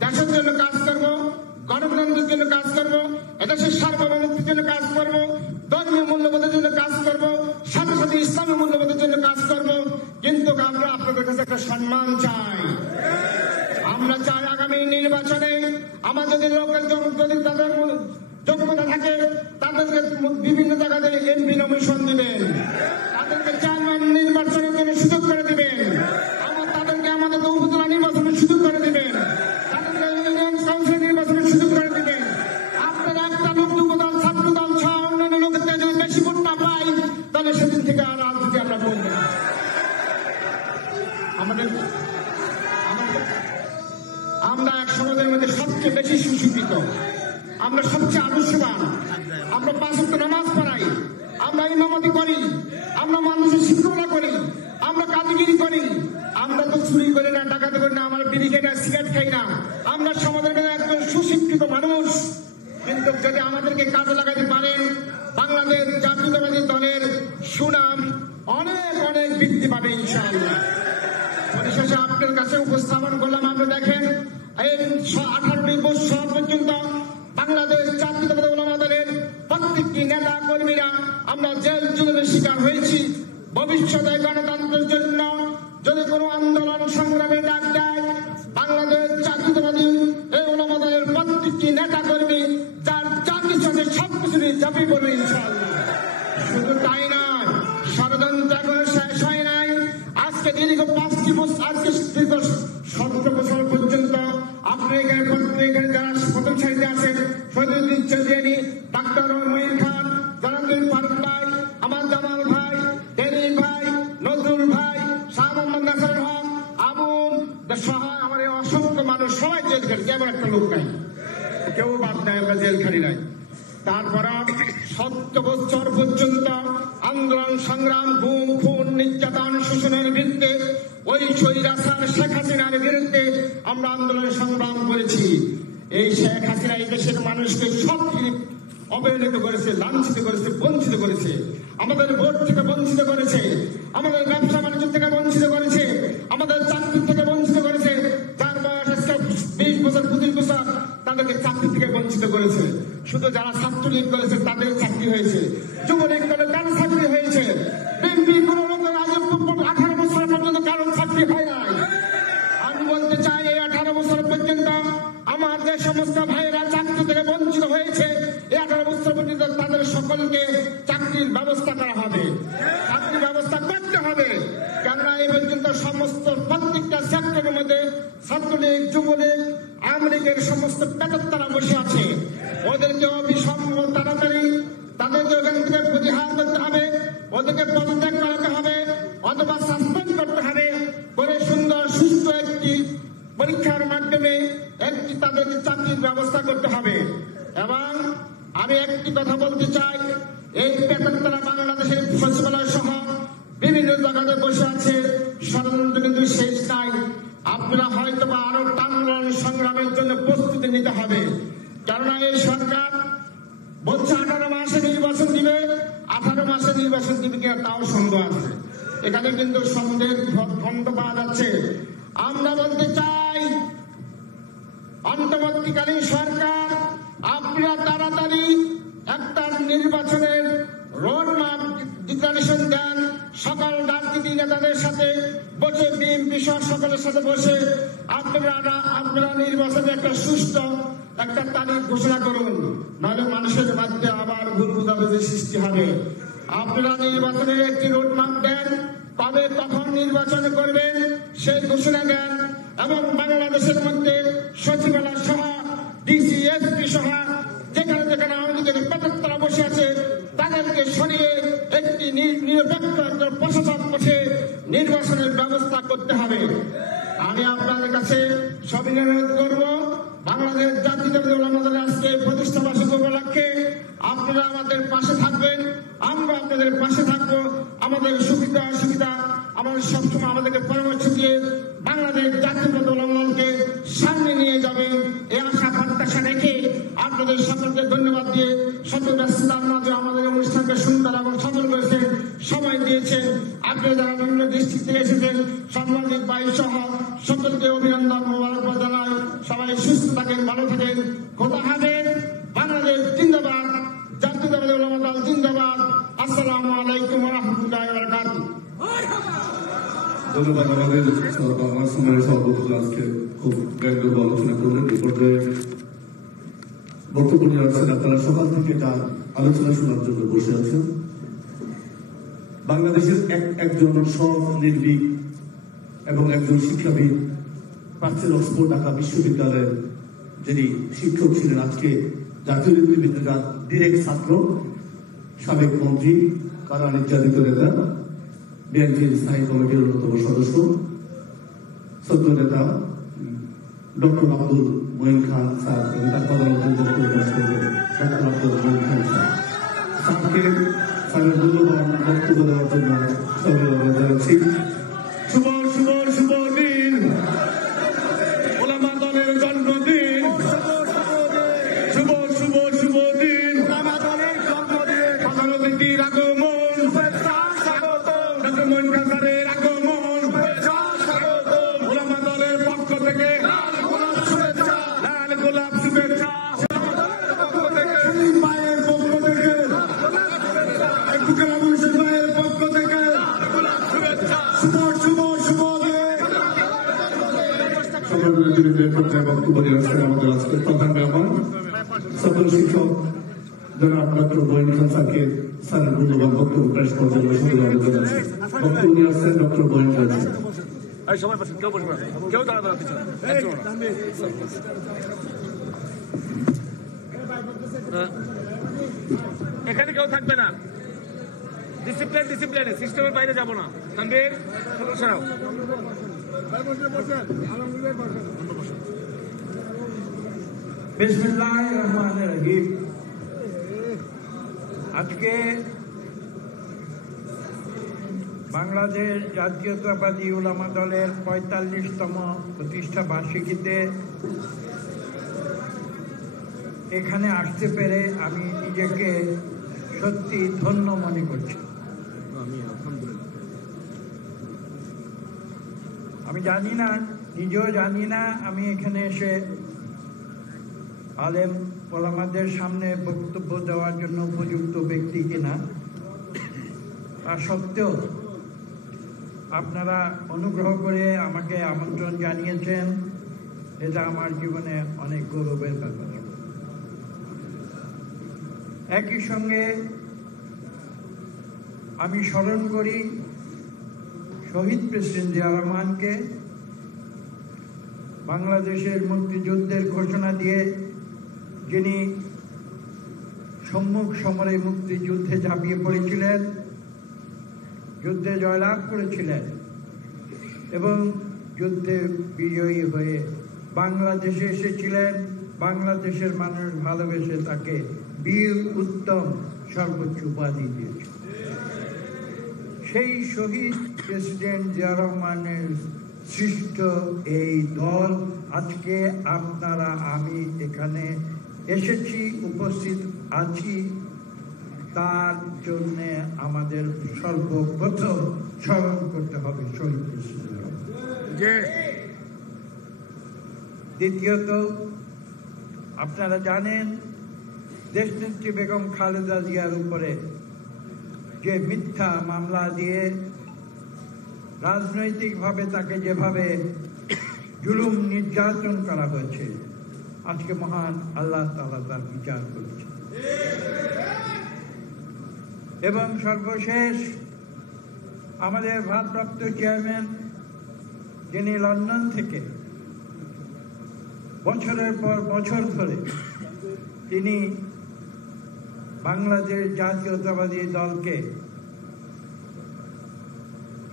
দেশের জন্য কাজ করব, গণতন্ত্রের জন্য কাজ করব, এদেশের সার্বভৌমত্বের জন্য কাজ করব, ধর্মীয় মূল্যবোধের জন্য কাজ করব, সাথে সাথে ইসলামী মূল্যবোধের জন্য কাজ করব। কিন্তু আমরা আপনাদের কাছে একটা সম্মান চাই। আমরা চাই আগামী নির্বাচনে আমাদের লোকের যদি তাদের যোগ্যতা থাকে, তাদেরকে বিভিন্ন জায়গাতে এমপি নমিনেশন দিবেন, তাদেরকে চেয়ারম্যান নির্বাচনের জন্য সুযোগ করে দিবেন, তাদেরকে আমাদের উপজেলা নির্বাচনের সুযোগ করে দিবেন, তাদেরকে ইউনিয়ন কাউন্সিল নির্বাচনের সুযোগ করে দিবেন। আপনারা একটা লোক যুবদল ছাত্রদল সহ অন্যান্য লোকের থেকে যদি বেশি ভোট না পাই তাহলে সেদিন থেকে আর রাজনীতি আমরা করব না। আমরা এক সমাজের মধ্যে সবচেয়ে বেশি সুশিক্ষিত, আমরা সবচেয়ে আদর্শবান, আমরা 5 ওয়াক্ত নামাজ পড়াই, আমরা ইমামতি করি, আমরা মানুষের শিক্ষকতা করি, আমরা কাজগিরি করি, আমরা তো চুরি করি না, ডাকাতি করি না, আমরা বিড়ি খাই না, সিগারেট খাই না, আমরা সমাজের মধ্যে একজন সুশিক্ষিত মানুষ। কিন্তু যদি আমাদেরকে কাজে লাগাতে পারেন বাংলাদেশ জাতীয়তাবাদী দলের সুনাম অনেক অনেক বৃদ্ধি পাবে ইনশাআল্লাহ। পরিশেষে আপনার কাছে উপস্থাপন করলাম, আপনি দেখেন এই 18টি বছর পর্যন্ত বাংলাদেশ জাতীয়তাবাদী উলামা দলের প্রত্যেকটি নেতা কর্মীরা আমরা জেল জুলুমের শিকার হয়েছি। ভবিষ্যতে গণতন্ত্রের জন্য যদি কোনো আন্দোলন সংগ্রামে ডাক দেয় বাংলাদেশ জাতীয়তাবাদী এই উলামা দলের প্রত্যেকটি নেতা কর্মী যার জাতির সাথে সবকিছু ঝাঁপিয়ে পড়বে ইনশাআল্লাহ। শুধু তাই নয়, ষড়যন্ত্র এখনো শেষ হয় নাই। আজকে দীর্ঘ 5টি বছর, আজকে দীর্ঘ 17 বছর পর্যন্ত আপনি এখানে যারা প্রথম সারিতে আছেন, শহীদুদ্দিন চৌধুরী, ডাক্তার মঈন খান, জনাব ফারুক ভাই, আমার জামাল ভাই, ডেনিম ভাই, নজরুল ভাই, শাহ মোহাম্মদ নাসির হক, আবুল সহ আমার এই অসংখ্য মানুষ সবাই জেল খাটি, কেমন একটা লোক নাই, কেউ বাদ নাই, আমরা জেল খাটি নাই। তারপর 17 বছর পর্যন্ত আন্দোলন সংগ্রাম, গুম খুন নির্যাতন শোষণের বিরুদ্ধে ওই স্বৈরাচার শেখ হাসিনার বিরুদ্ধে আমরা আন্দোলন সংগ্রাম করেছি। এই শেখ হাসিনা এই দেশের মানুষকে সব অবহেলিত করেছে, লাঞ্ছিত করেছে, বঞ্চিত করেছে, আমাদের ভোট থেকে বঞ্চিত করেছে, আমাদের ব্যবসা বাণিজ্য থেকে বঞ্চিত করেছে, আমাদের চাকরি থেকে বঞ্চিত করেছে। যার বয়স আজকে 20 বছর 25 বছর তাদেরকে চাকরি থেকে বঞ্চিত করেছে। শুধু যারা ছাত্রলীগ করেছে তাদের চাকরি হয়েছে, যুবলীগ করে তার চাকরি হয়েছে, বিএনপি কোন লোকের আজ 18 বছর পর্যন্ত কারণ চাকরি হয় নাই। আমি বলতে চাই এই 18 বছর পর্যন্ত আমার যে সমস্ত ভাইয়েরা চাকরি থেকে বঞ্চিত হয়েছে, এই 18 বছর পর্যন্ত তাদের সকলকে চাকরির ব্যবস্থা করা হবে, চাকরির ব্যবস্থা করতে হবে। কেননা এই পর্যন্ত সমস্ত প্রত্যেকটা সেক্টরের মধ্যে ছাত্রলীগ, যুবলীগ, আওয়ামী লীগের সমস্ত পেটত্তারা বসে আছে। ওদেরকে অবিসম্ভ তাড়াতাড়ি তাদেরকে ওখান থেকে প্রতিহার করতে হবে, ওদেরকে পদত্যাগ করাতে হবে অথবা সাসপেন্ড করতে হবে, করে সুন্দর সুস্থ একটি পরীক্ষার মাধ্যমে একটি তাদেরকে চাকরির ব্যবস্থা করতে হবে। এবং আমি একটি কথা বলতে চাই, এই পেটত্তারা বাংলাদেশের সচিবালয় সহ বিভিন্ন জায়গাতে বসে আছে, ষড়যন্ত্র কিন্তু শেষ নাই। আপনারা হয়তো বা আরো আন্দোলন সংগ্রামের জন্য প্রস্তুতি নিতে হবে। কেননা এই সরকার বলছে 18 মাসে নির্বাচন দিবে, 18 মাসে নির্বাচন দিবে কিনা তাও সন্দেহ আছে। এখানে কিন্তু সন্দেহের খন্ড পাওয়া যাচ্ছে। আমরা বলতে চাই অন্তর্বর্তীকালীন সরকার আপনারা তাড়াতাড়ি একটা নির্বাচনের রোড ম্যাপ ডিক্লারেশন দেন, সকল রাজনীতি নেতাদের সাথে বসে, বিএনপি সহ সকলের সাথে বসে আপনারা নির্বাচনে একটা সুষ্ঠু একটা তারিখ ঘোষণা করুন, নাহলে মানুষের মধ্যে আবার ভুল বোঝাবুঝি সৃষ্টি হবে। আপনারা নির্বাচনের একটি রোড ম্যাপ দেন, কবে কখন নির্বাচন করবেন সেই ঘোষণা দেন, এবং বাংলাদেশের মধ্যে সচিবালয় সহ ডিসি, এসপি সহ যেখানে যেখানে আওয়ামী লীগের পেটত্তারা বসে আছে তাদেরকে সরিয়ে একটি নিরপেক্ষ একটা প্রশাসন বসে নির্বাচনের ব্যবস্থা করতে হবে। আমি আপনাদের কাছে সবিনয় অনুরোধ করব, বাংলাদেশ জাতীয়তাবাদী উলামা দলের আজকে প্রতিষ্ঠা বার্ষিকী উপলক্ষে আপনারা আমাদের পাশে থাকবেন, আমরা আপনাদের পাশে থাকবো। আমাদের সুবিধা অসুবিধা আমাদের সবসময় আমাদেরকে পরামর্শ দিয়ে বাংলাদেশ জাতীয়তাবাদী উলামা দলকে সামনে নিয়ে যাবেন, এই আশা প্রত্যাশা রেখে আপনাদের সকলকে ধন্যবাদ দিয়ে সকল ব্যস্ততার মাঝে আমাদের অনুষ্ঠানকে সুন্দর এবং সফল করেছে, সময় দিয়েছেন। আপনারা যারা বিভিন্ন ডিস্ট্রিক্ট থেকে এসেছেন সাংবাদিক ভাই সহ সকলকে অভিনন্দন মোবারকবাদ জানাই। সবাই সুস্থ থাকেন, ভালো থাকেন, খোদা হাফেজ। বাংলাদেশ জিন্দাবাদ, জাতীয়তাবাদী উলামা দল জিন্দাবাদ। আসসালামু আলাইকুম ওয়া রাহমাতুল্লাহি ওয়া বারাকাতুহু। ধন্যবাদ। আমাদের বাংলা সমাজের সভাপতি আজকে খুব ব্যঙ্গভাবে আলোচনা করলেন। এই পর্যায়ে বক্তব্য নিয়ে আসছেন আপনারা সকাল থেকে যা আলোচনা শোনার জন্য বসে আছেন। বাংলাদেশের একজন সৎ, নির্ভীক এবং একজন শিক্ষাবিদ, প্রাচ্যের অক্সফোর্ড ঢাকা বিশ্ববিদ্যালয়ের যিনি শিক্ষক ছিলেন, আজকে জাতীয় নির্বিদ্যার ডিরেক্ট ছাত্র, সাবেক মন্ত্রী, কারা নির্যাতিত নেতা, বিএনপির স্থায়ী কমিটির অন্যতম সদস্য, সদ্য নেতা ডক্টর আব্দুল মঈন খান স্যার এবং তার প্রধানমন্ত্রী বক্তব্য পেশ করবেন ডক্টর আব্দুল মঈন খান স্যার। স্যারকে স্যারের মূল্যবান বক্তব্য দেওয়ার জন্য সবাই জানাচ্ছি। শুভ শুভ শুভ দিন, ওলামা দলের জন্মদিন, শুভ শুভ শুভ দিন, ওলামা দলের জন্মদিন, প্রধান অতিথির আগমন, ডক্টর মঈন খান স্যারের আগমন, ওলামা দলের পক্ষ থেকে লাল গোলাপ শুভেচ্ছা, মায়ের পক্ষ থেকে, মায়ের পক্ষ থেকে শুভ শুভ শুভ বক্তব্য দিয়ে আসছেন আমাদের আজকের প্রধান মেহমান সকল শিক্ষক জনাব ডক্টর মঈন খান স্যারকে স্যারের মূল্যবান বক্তব্য পেশ করার জন্য সকলে আবেদন আছে। বক্তব্য নিয়ে আসছেন ডক্টর মঈন খান স্যার। এখানে কেউ থাকবে না, ডিসিপ্লিনে সিস্টেমের বাইরে যাব না। তানভীর সরাও। বিসমিল্লাহির রহমানির রহিম। আজকে বাংলাদেশ জাতীয়তাবাদী উলামা দলের ৪৫তম প্রতিষ্ঠা বার্ষিকীতে এখানে আসতে পেরে আমি নিজেকে সত্যি ধন্য মনে করছি। আমি জানি না, নিজেও জানি না আমি এখানে এসে আলেম ওলামাদের সামনে বক্তব্য দেওয়ার জন্য উপযুক্ত ব্যক্তি কিনা। তা সত্ত্বেও আপনারা অনুগ্রহ করে আমাকে আমন্ত্রণ জানিয়েছেন, এটা আমার জীবনে অনেক গৌরবের ব্যাপার। একই সঙ্গে আমি স্মরণ করি শহীদ প্রেসিডেন্ট জিয়া রহমানকে, বাংলাদেশের মুক্তিযুদ্ধের ঘোষণা দিয়ে যিনি সম্মুখ সমরে মুক্তিযুদ্ধে ঝাঁপিয়ে পড়েছিলেন, যুদ্ধে জয়লাভ করেছিলেন এবং যুদ্ধে বিজয়ী হয়ে বাংলাদেশে এসেছিলেন। বাংলাদেশের মানুষ ভালোবেসে তাকে বীর উত্তম সর্বোচ্চ উপাধি দিয়েছে। সেই শহীদ প্রেসিডেন্ট জিয়া রহমানের সৃষ্ট এই দল আজকে আপনারা, আমি এখানে এসেছি, উপস্থিত আছি, তার জন্য আমাদের সর্বপ্রথম স্মরণ করতে হবে শহীদ প্রেসিডেন্ট। দ্বিতীয়ত, আপনারা জানেন দেশনেত্রী বেগম খালেদা জিয়ার উপরে যে মিথ্যা মামলা দিয়ে রাজনৈতিকভাবে তাকে যেভাবে জুলুম নির্যাতন করা হয়েছে, আজকে মহান আল্লাহ তাআলা তার বিচার করেছে। এবং সর্বশেষ আমাদের ভারপ্রাপ্ত চেয়ারম্যান, যিনি লন্ডন থেকে বছরের পর বছর ধরে তিনি বাংলাদেশ জাতীয়তাবাদী দলকে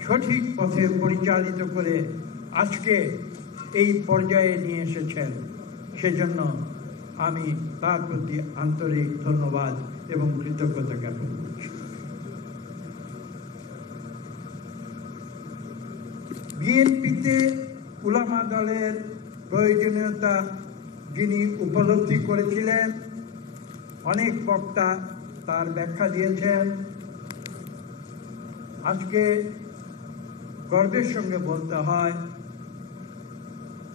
সঠিক পথে পরিচালিত করে আজকে এই পর্যায়ে নিয়ে এসেছেন, সেজন্য আমি তার প্রতি আন্তরিক ধন্যবাদ এবং কৃতজ্ঞতা জ্ঞাপন করছি। বিএনপিতে উলামা দলের প্রয়োজনীয়তা যিনি উপলব্ধি করেছিলেন, অনেক বক্তা তার ব্যাখ্যা দিয়েছেন। আজকে গর্বের সঙ্গে বলতে হয়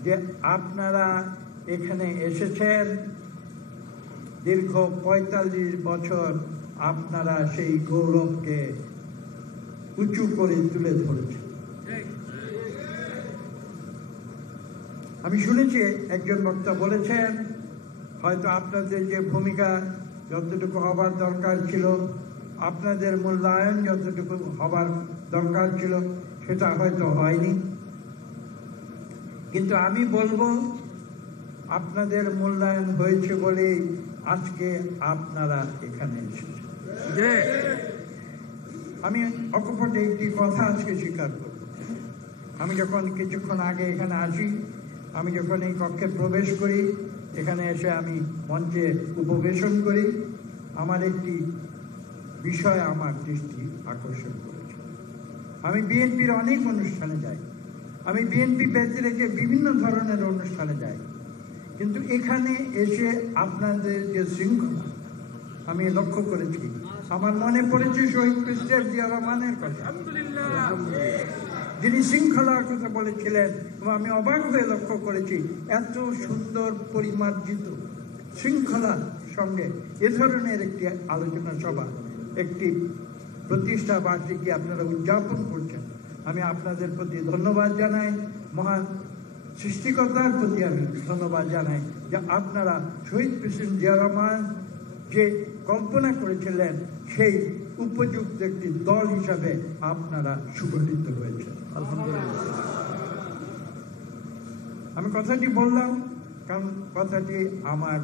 যে আপনারা এখানে এসেছেন, দীর্ঘ ৪৫ বছর আপনারা সেই গৌরবকে উঁচু করে তুলে ধরেছেন। আমি শুনেছি একজন বক্তা বলেছেন, হয়তো আপনাদের যে ভূমিকা যতটুকু হবার দরকার ছিল, আপনাদের মূল্যায়ন যতটুকু হবার দরকার ছিল, সেটা হয়তো হয়নি। কিন্তু আমি বলবো, আপনাদের মূল্যায়ন হয়েছে বলেই আজকে আপনারা এখানে এসেছেন। আমি অকপটে একটি কথা আজকে স্বীকার করব। আমি যখন কিছুক্ষণ আগে এখানে আসি, আমি যখন এই কক্ষে প্রবেশ করি, এখানে এসে আমি মঞ্চে উপবেশন করি, আমার একটি বিষয় আমার দৃষ্টি আকর্ষণ করেছে। আমি বিএনপির অনেক অনুষ্ঠানে যাই, আমি বিএনপি ব্যক্তি রেখে বিভিন্ন ধরনের অনুষ্ঠানে যাই, কিন্তু এখানে এসে আপনাদের যে শৃঙ্খলা আমি লক্ষ্য করেছি, আমার মনে পড়েছে শহীদ প্রেসিডেন্ট জিয়া রহমানের কথা, যিনি শৃঙ্খলার কথা বলেছিলেন। এবং আমি অবাক হয়ে লক্ষ্য করেছি, এত সুন্দর পরিমার্জিত শৃঙ্খলার সঙ্গে এ ধরনের একটি আলোচনা সভা, একটি প্রতিষ্ঠা বার্ষিকী আপনারা উদযাপন করছেন। আমি আপনাদের প্রতি ধন্যবাদ জানাই, মহান সৃষ্টিকর্তার প্রতি আমি ধন্যবাদ জানাই যে আপনারা শহীদ প্রেসিডেন্ট জিয়া রহমান যে কল্পনা করেছিলেন, সেই উপযুক্ত একটি দল হিসাবে আপনারা সুগঠিত হয়েছে। আমি কথাটি বললাম কারণ কথাটি আমার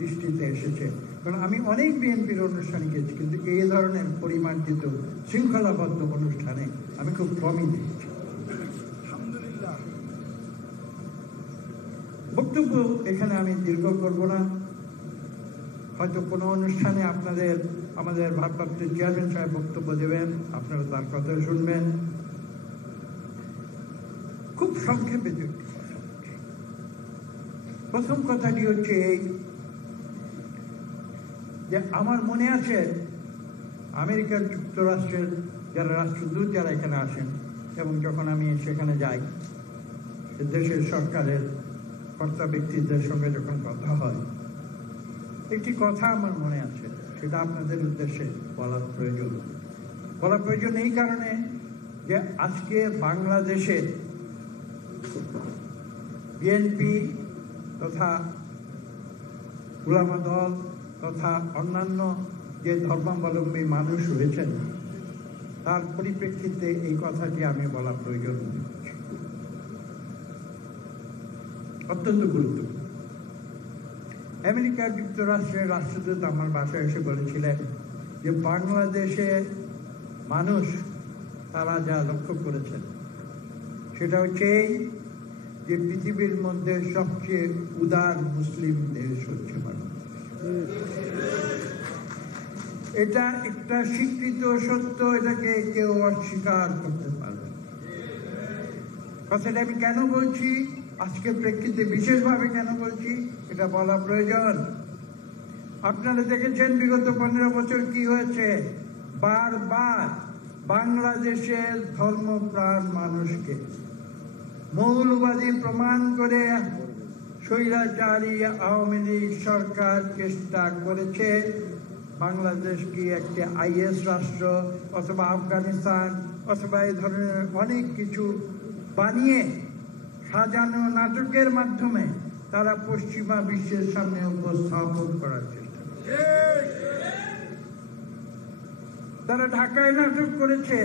দৃষ্টিতে এসেছে, কারণ আমি অনেক বিএনপির অনুষ্ঠানে গেছি, কিন্তু এই ধরনের পরিমার্জিত শৃঙ্খলাবদ্ধ অনুষ্ঠানে আমি খুব কমই দেখেছি। বক্তব্য এখানে আমি দীর্ঘ করব না, হয়তো কোনো অনুষ্ঠানে আমাদের ভারপ্রাপ্ত চেয়ারম্যান সাহেব বক্তব্য দেবেন, আপনারা তার কথা শুনবেন। খুব সংক্ষেপে দুটি কথা। প্রথম কথাটি হচ্ছে এই যে আমার মনে আছে আমেরিকার যুক্তরাষ্ট্রের যারা রাষ্ট্রদূত যারা এখানে আসেন, এবং যখন আমি সেখানে যাই, দেশের সরকারের কর্তা ব্যক্তিদের সঙ্গে যখন কথা হয়, একটি কথা আমার মনে আছে, সেটা আপনাদের উদ্দেশ্যে বলার প্রয়োজন এই কারণে যে আজকে বাংলাদেশে বিএনপি তথা উলামা দল তথা অন্যান্য যে ধর্মাবলম্বী মানুষ রয়েছেন, তার পরিপ্রেক্ষিতে এই কথাটি আমি বলা প্রয়োজন মনে করছি। অত্যন্ত গুরুত্বপূর্ণ। আমেরিকা যুক্তরাষ্ট্রের রাষ্ট্রদূত আমার বাসায় এসে বলেছিলেন যে বাংলাদেশের মানুষ তারা যা লক্ষ্য করেছেন সেটা হচ্ছে এই যে পৃথিবীর মধ্যে সবচেয়ে উদার মুসলিম দেশ হচ্ছে বাংলাদেশ। এটা একটা স্বীকৃত সত্য, এটাকে কেউ অস্বীকার করতে পারবে না। কথাটা আমি কেন বলছি, আজকের প্রেক্ষিতে বিশেষভাবে কেন বলছি, এটা বলা প্রয়োজন। আপনারা দেখেছেন বিগত 15 বছর কি হয়েছে, বারবার বাংলাদেশের ধর্মপ্রাণ মানুষকে মৌলবাদী প্রমাণ করে স্বৈরাচারী আওয়ামী লীগ সরকার চেষ্টা করেছে বাংলাদেশ কি একটি আইএস রাষ্ট্র অথবা আফগানিস্তান অথবা এই ধরনের অনেক কিছু বানিয়ে সাজানো নাটকের মাধ্যমে তারা পশ্চিমা বিশ্বের সামনে উপস্থাপন করার চেষ্টা করেছে। তারা ঢাকায় নাটক করেছে।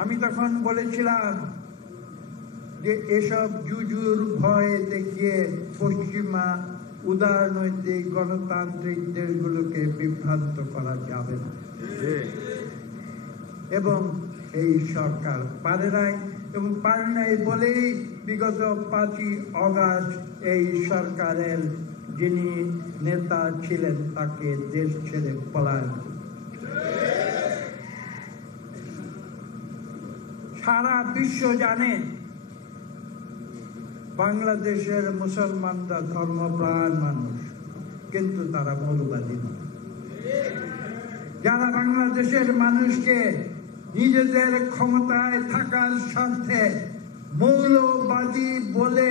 আমি তখন বলেছিলাম যে এসব জুজুর ভয় দেখিয়ে পশ্চিমা উদারনৈতিক গণতান্ত্রিক দেশগুলোকে বিভ্রান্ত করা যাবে না, এবং এই সরকার পারে নাই, এবং পারে নাই বলেই বিগত 5ই অগাস্ট এই সরকারের যিনি নেতা ছিলেন তাকে দেশ ছেড়ে পলায়ন। সারা বিশ্ব জানে বাংলাদেশের মুসলমানরা ধর্মপ্রাণ মানুষ, কিন্তু তারা মৌলবাদী নয়। যারা বাংলাদেশের মানুষকে নিজেদের ক্ষমতায় থাকার স্বার্থে মৌলবাদী বলে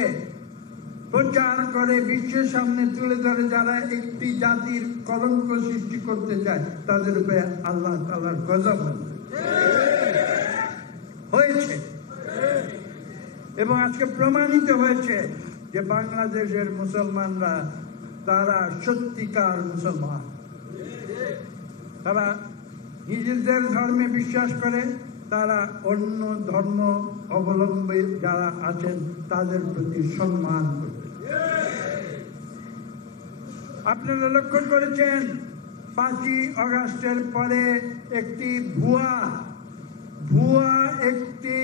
প্রচার করে বিশ্বের সামনে তুলে ধরে, যারা একটি জাতির কলঙ্ক সৃষ্টি করতে চায়, তাদের উপরে আল্লাহ তাআলার গজব হয়েছে। এবং আজকে প্রমাণিত হয়েছে যে বাংলাদেশের মুসলমানরা তারা সত্যিকার মুসলমান। তারা নিজেদের ধর্মে বিশ্বাস করে, তারা অন্য ধর্ম অবলম্বী যারা আছেন তাদের প্রতি সম্মান করে। আপনারা লক্ষ্য করেছেন 5ই আগস্টের পরে একটি ভুয়া একটি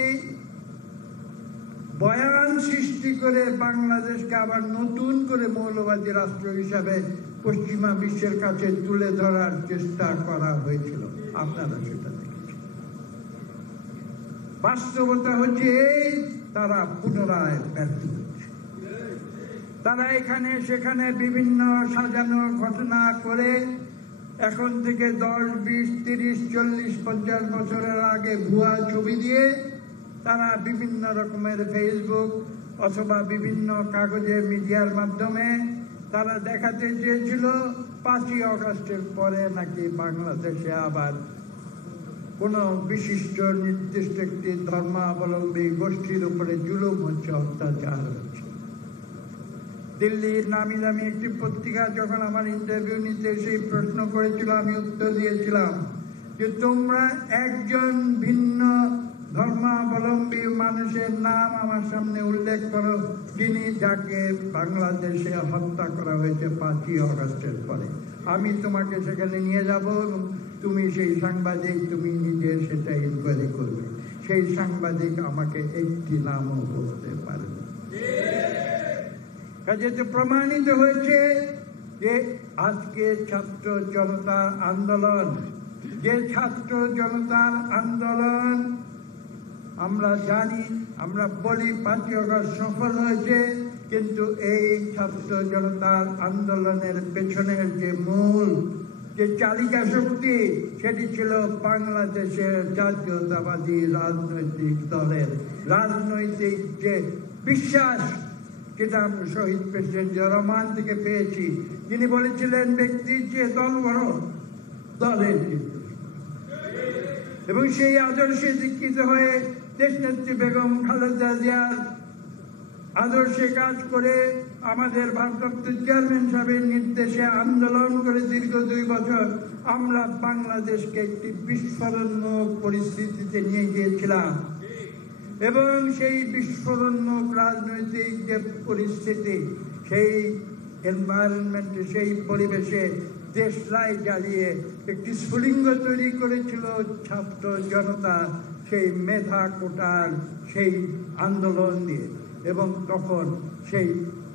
বয়ান সৃষ্টি করে বাংলাদেশকে আবার নতুন করে মৌলবাদী রাষ্ট্র হিসাবে পশ্চিমা বিশ্বের কাছে তুলে ধরার চেষ্টা করা হয়েছিল। আপনারা সেটা দেখেছেন। বাস্তবতা হচ্ছে এই, তারা পুনরায় ব্যর্থ হচ্ছে। তারা এখানে সেখানে বিভিন্ন সাজানো ঘটনা করে এখন থেকে 10, 20, 30, 40, 50 বছরের আগে ভুয়া ছবি দিয়ে তারা বিভিন্ন রকমের ফেসবুক অথবা বিভিন্ন কাগজে মিডিয়ার মাধ্যমে তারা দেখাতে চেয়েছিল 5ই আগস্টের পরে নাকি বাংলাদেশে আবার কোনো বিশিষ্ট নির্দিষ্ট একটি ধর্মাবলম্বী গোষ্ঠীর উপরে জুলুম হচ্ছে, অত্যাচার হচ্ছে। দিল্লির নামি দামি একটি পত্রিকা যখন আমার ইন্টারভিউ নিতে সেই প্রশ্ন করেছিল, আমি উত্তর দিয়েছিলাম যে তোমরা একজন ভিন্ন ধর্মাবলম্বী মানুষের নাম আমার সামনে উল্লেখ করো যিনি যাকে বাংলাদেশে হত্যা করা হয়েছে 5ই আগস্টের পরে। আমি তোমাকে সেখানে নিয়ে যাব এবং তুমি সেই সাংবাদিক, তুমি নিজে সেটা ইনকোয়ারি করবে। সেই সাংবাদিক আমাকে একটি নামও বলতে পারে না। কাজে তো প্রমাণিত হয়েছে যে আজকে ছাত্র জনতার আন্দোলন, যে ছাত্র জনতার আন্দোলন আমরা জানি, আমরা বলি 5ই আগস্ট সফল হয়েছে, কিন্তু এই ছাত্র জনতার আন্দোলনের পেছনের যে মূল যে চালিকা শক্তি সেটি ছিল বাংলাদেশের জাতীয়তাবাদী রাজনৈতিক দলের রাজনৈতিক যে বিশ্বাস, যেটা আমরা শহীদ প্রেসিডেন্ট জিয়া রহমান থেকে পেয়েছি, যিনি বলেছিলেন ব্যক্তির যে দল বড়, দলের এবং সেই আদর্শে দীক্ষিত হয়ে দেশনেত্রী বেগম খালেদা জিয়ার আদর্শে কাজ করে আমাদের ভারপ্রাপ্ত চেয়ারম্যান সাহেবের নির্দেশে আন্দোলন করে দীর্ঘ 2 বছর আমরা বাংলাদেশকে একটি বিস্ফোরণমুখ পরিস্থিতিতে নিয়ে গিয়েছিলাম। এবং সেই বিস্ফোরণমুখ রাজনৈতিক যে পরিস্থিতি, সেই এনভায়রনমেন্টে, সেই পরিবেশে দেশলাই জ্বালিয়ে একটি স্ফুলিঙ্গ তৈরি করেছিল ছাত্র জনতা সেই মেধা কোটার সেই আন্দোলন দিয়ে। এবং তখন সেই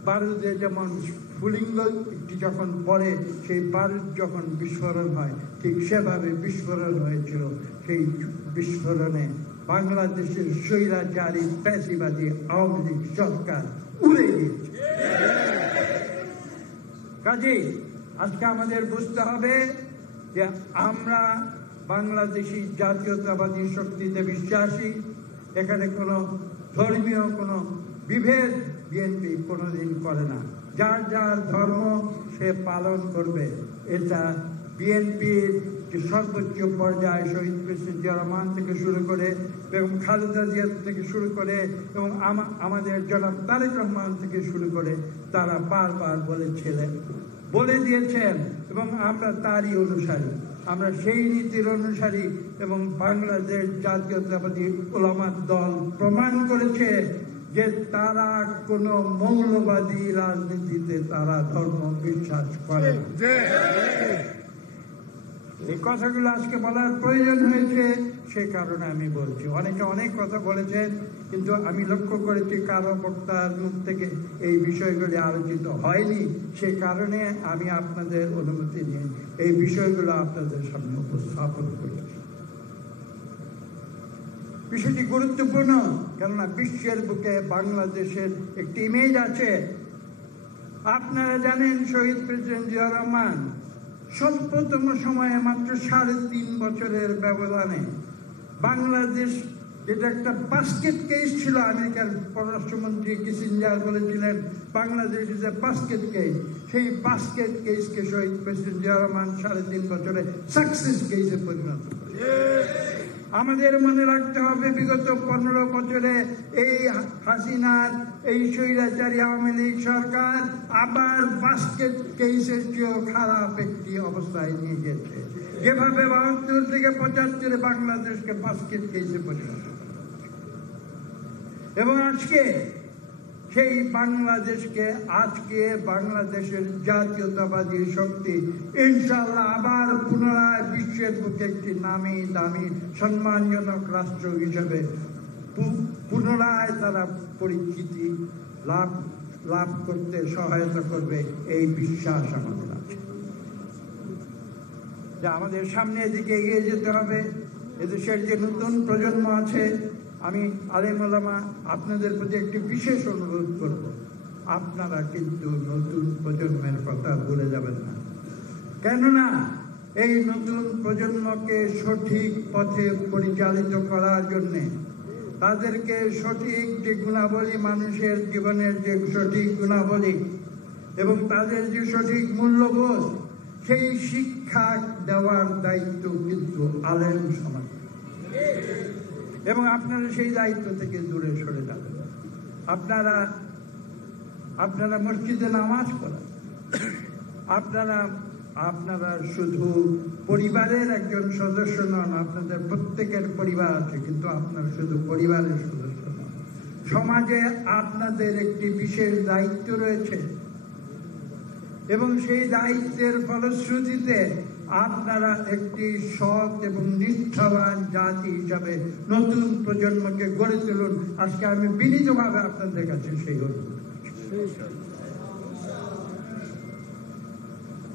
বারুদে যেমন স্ফুলিঙ্গ একটি যখন পড়ে, সেই বারুদ যখন বিস্ফোরণ হয়, ঠিক সেভাবে বিস্ফোরণ হয়েছিল। সেই বিস্ফোরণে বাংলাদেশের স্বৈরাচারী ফ্যাসিবাদী আওয়ামী লীগ সরকার উড়ে গিয়েছে। কাজেই আজকে আমাদের বুঝতে হবে যে আমরা বাংলাদেশি জাতীয়তাবাদী শক্তিতে বিশ্বাসী। এখানে কোনো ধর্মীয় কোনো বিভেদ বিএনপি কোনোদিন করে না। যার যার ধর্ম সে পালন করবে। এটা বিএনপির যে সর্বোচ্চ পর্যায়ে শহীদ প্রেসিডেন্ট জিয়া রহমান থেকে শুরু করে এবং খালেদা জিয়া থেকে শুরু করে এবং আমাদের জনাব তারেক রহমান থেকে শুরু করে তারা বারবার বলে দিয়েছেন এবং আমরা তারই অনুসারী। আমরা সেই নীতির অনুসারী এবং বাংলাদেশ জাতীয়তাবাদী ওলামার দল প্রমাণ করেছে যে তারা কোনো মৌলবাদী রাজনীতিতে তারা ধর্ম বিশ্বাস করে না। এই কথাগুলো আজকে বলার প্রয়োজন হয়েছে, সে কারণে আমি বলছি। অনেকে অনেক কথা বলেছেন, কিন্তু আমি লক্ষ্য করেছি কারো বক্তার মুখ থেকে এই বিষয়গুলি আলোচিত হয়নি। সে কারণে আমি আপনাদের অনুমতি নিয়ে এই বিষয়গুলো আপনাদের সামনে উপস্থাপন করেছি। বিষয়টি গুরুত্বপূর্ণ, কেননা বিশ্বের বুকে বাংলাদেশের একটি ইমেজ আছে। আপনারা জানেন শহীদ প্রেসিডেন্ট জিয়া রহমান স্বল্পতম সময়ে মাত্র 3.5 বছরের ব্যবধানে বাংলাদেশ, যেটা একটা বাস্কেট কেস ছিল, আমেরিকার পররাষ্ট্রমন্ত্রী কিসিঞ্জার বলেছিলেন Bangladesh is a basket case, সেই বাস্কেট কেসকে শহীদ প্রেসিডেন্ট জিয়া রহমান 3.5 বছরে সাকসেস কেসে পরিণত করে। আমাদের মনে রাখতে হবে বিগত 15 বছরে এই হাসিনার এই স্বৈরাচারী আওয়ামী লীগ সরকার আবার বাস্কেট কেসের চেয়েও খারাপ একটি অবস্থায় নিয়ে গেছে। যেভাবে 72 থেকে 75 বাংলাদেশকে বাস্কেট কেসে পরিণত, এবং আজকে সেই বাংলাদেশকে বাংলাদেশের জাতীয়তাবাদী শক্তি ইনশাআল্লাহ আবার পুনরায় বিশ্বের বুকে একটি নামি দামি সম্মানজনক রাষ্ট্র হিসেবে পুনরায় তারা পরিচিতি লাভ করতে সহায়তা করবে, এই বিশ্বাস আমাদের আছে। যে আমাদের সামনের দিকে এগিয়ে যেতে হবে। এদেশের যে নতুন প্রজন্ম আছে, আমি আলেম ওলামা আপনাদের প্রতি একটি বিশেষ অনুরোধ করব, আপনারা কিন্তু নতুন প্রজন্মের কথা ভুলে যাবেন না। কেননা এই নতুন প্রজন্মকে সঠিক পথে পরিচালিত করার জন্যে তাদেরকে সঠিক যে গুণাবলী, মানুষের জীবনের যে সঠিক গুণাবলী এবং তাদের যে সঠিক মূল্যবোধ, সেই শিক্ষা দেওয়ার দায়িত্ব কিন্তু আলেম সমাজ, এবং আপনারা সেই দায়িত্ব থেকে দূরে সরে যাবেন। আপনারা মসজিদে নামাজ পড়েন, আপনারা শুধু পরিবারের একজন সদস্য নন, আপনাদের প্রত্যেকের পরিবার আছে, কিন্তু আপনারা শুধু পরিবারের সদস্য নন। সমাজে আপনাদের একটি বিশেষ দায়িত্ব রয়েছে, এবং সেই দায়িত্বের ফলশ্রুতিতে আপনারা একটি সৎ এবং নিষ্ঠাবান জাতি হিসাবে নতুন প্রজন্মকে গড়ে তুলুন। আজকে আমি বিনীতভাবে আপনাদের কাছে সেই অনুরোধ করছি।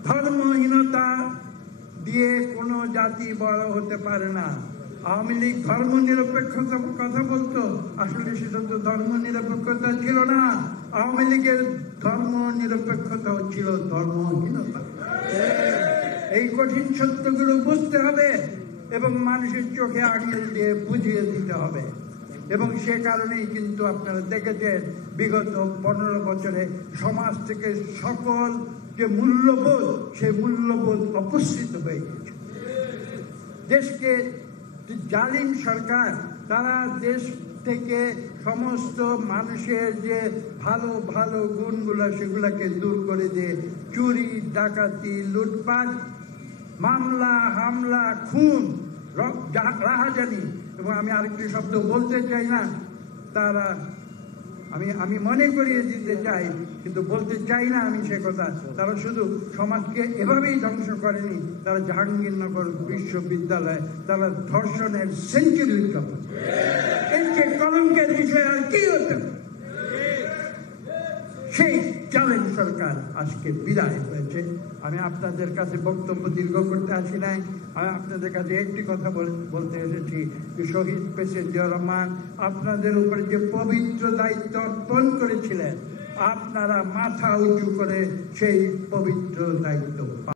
ধর্মহীনতা দিয়ে কোনো জাতি বড় হতে পারে না। আওয়ামী লীগ ধর্ম নিরপেক্ষতার কথা বলতো, আসলে সেটা তো ধর্ম নিরপেক্ষতা ছিল না। আওয়ামী লীগের ধর্ম নিরপেক্ষতা ছিল ধর্মহীনতা। এই কঠিন সত্যগুলো বুঝতে হবে এবং মানুষের চোখে আঙুল দিয়ে বুঝিয়ে দিতে হবে। এবং সে কারণেই কিন্তু আপনারা দেখেছেন বিগত 15 বছরে সমাজ থেকে সকল যে মূল্যবোধ, সেই মূল্যবোধ অপসৃত হয়ে গেছে। দেশকে জালিম সরকার, তারা দেশ থেকে সমস্ত মানুষের যে ভালো ভালো গুণগুলো, সেগুলাকে দূর করে দিয়ে চুরি, ডাকাতি, লুটপাট, মামলা, হামলা, খুন, রাহাজানি, এবং আমি আরেকটি শব্দ বলতে চাই না, তারা আমি মনে করিয়ে দিতে চাই, কিন্তু বলতে চাই না আমি সে কথা। তারা শুধু সমাজকে এভাবেই ধ্বংস করেনি, তারা জাহাঙ্গীরনগর বিশ্ববিদ্যালয়ে তারা ধর্ষণের সেঞ্চুরি উদযাপন, এর চেয়ে কলঙ্কের বিষয় আর কি হতে পারে? সেই জালেম সরকার আজকে বিদায় হয়েছে। আমি আপনাদের কাছে বক্তব্য দীর্ঘ করতে আসি নাই, আমি আপনাদের কাছে একটি কথা বলতে এসেছি যে শহীদ প্রেসিডেন্ট জিয়াউর রহমান আপনাদের উপরে যে পবিত্র দায়িত্ব অর্পণ করেছিলেন, আপনারা মাথা উঁচু করে সেই পবিত্র দায়িত্ব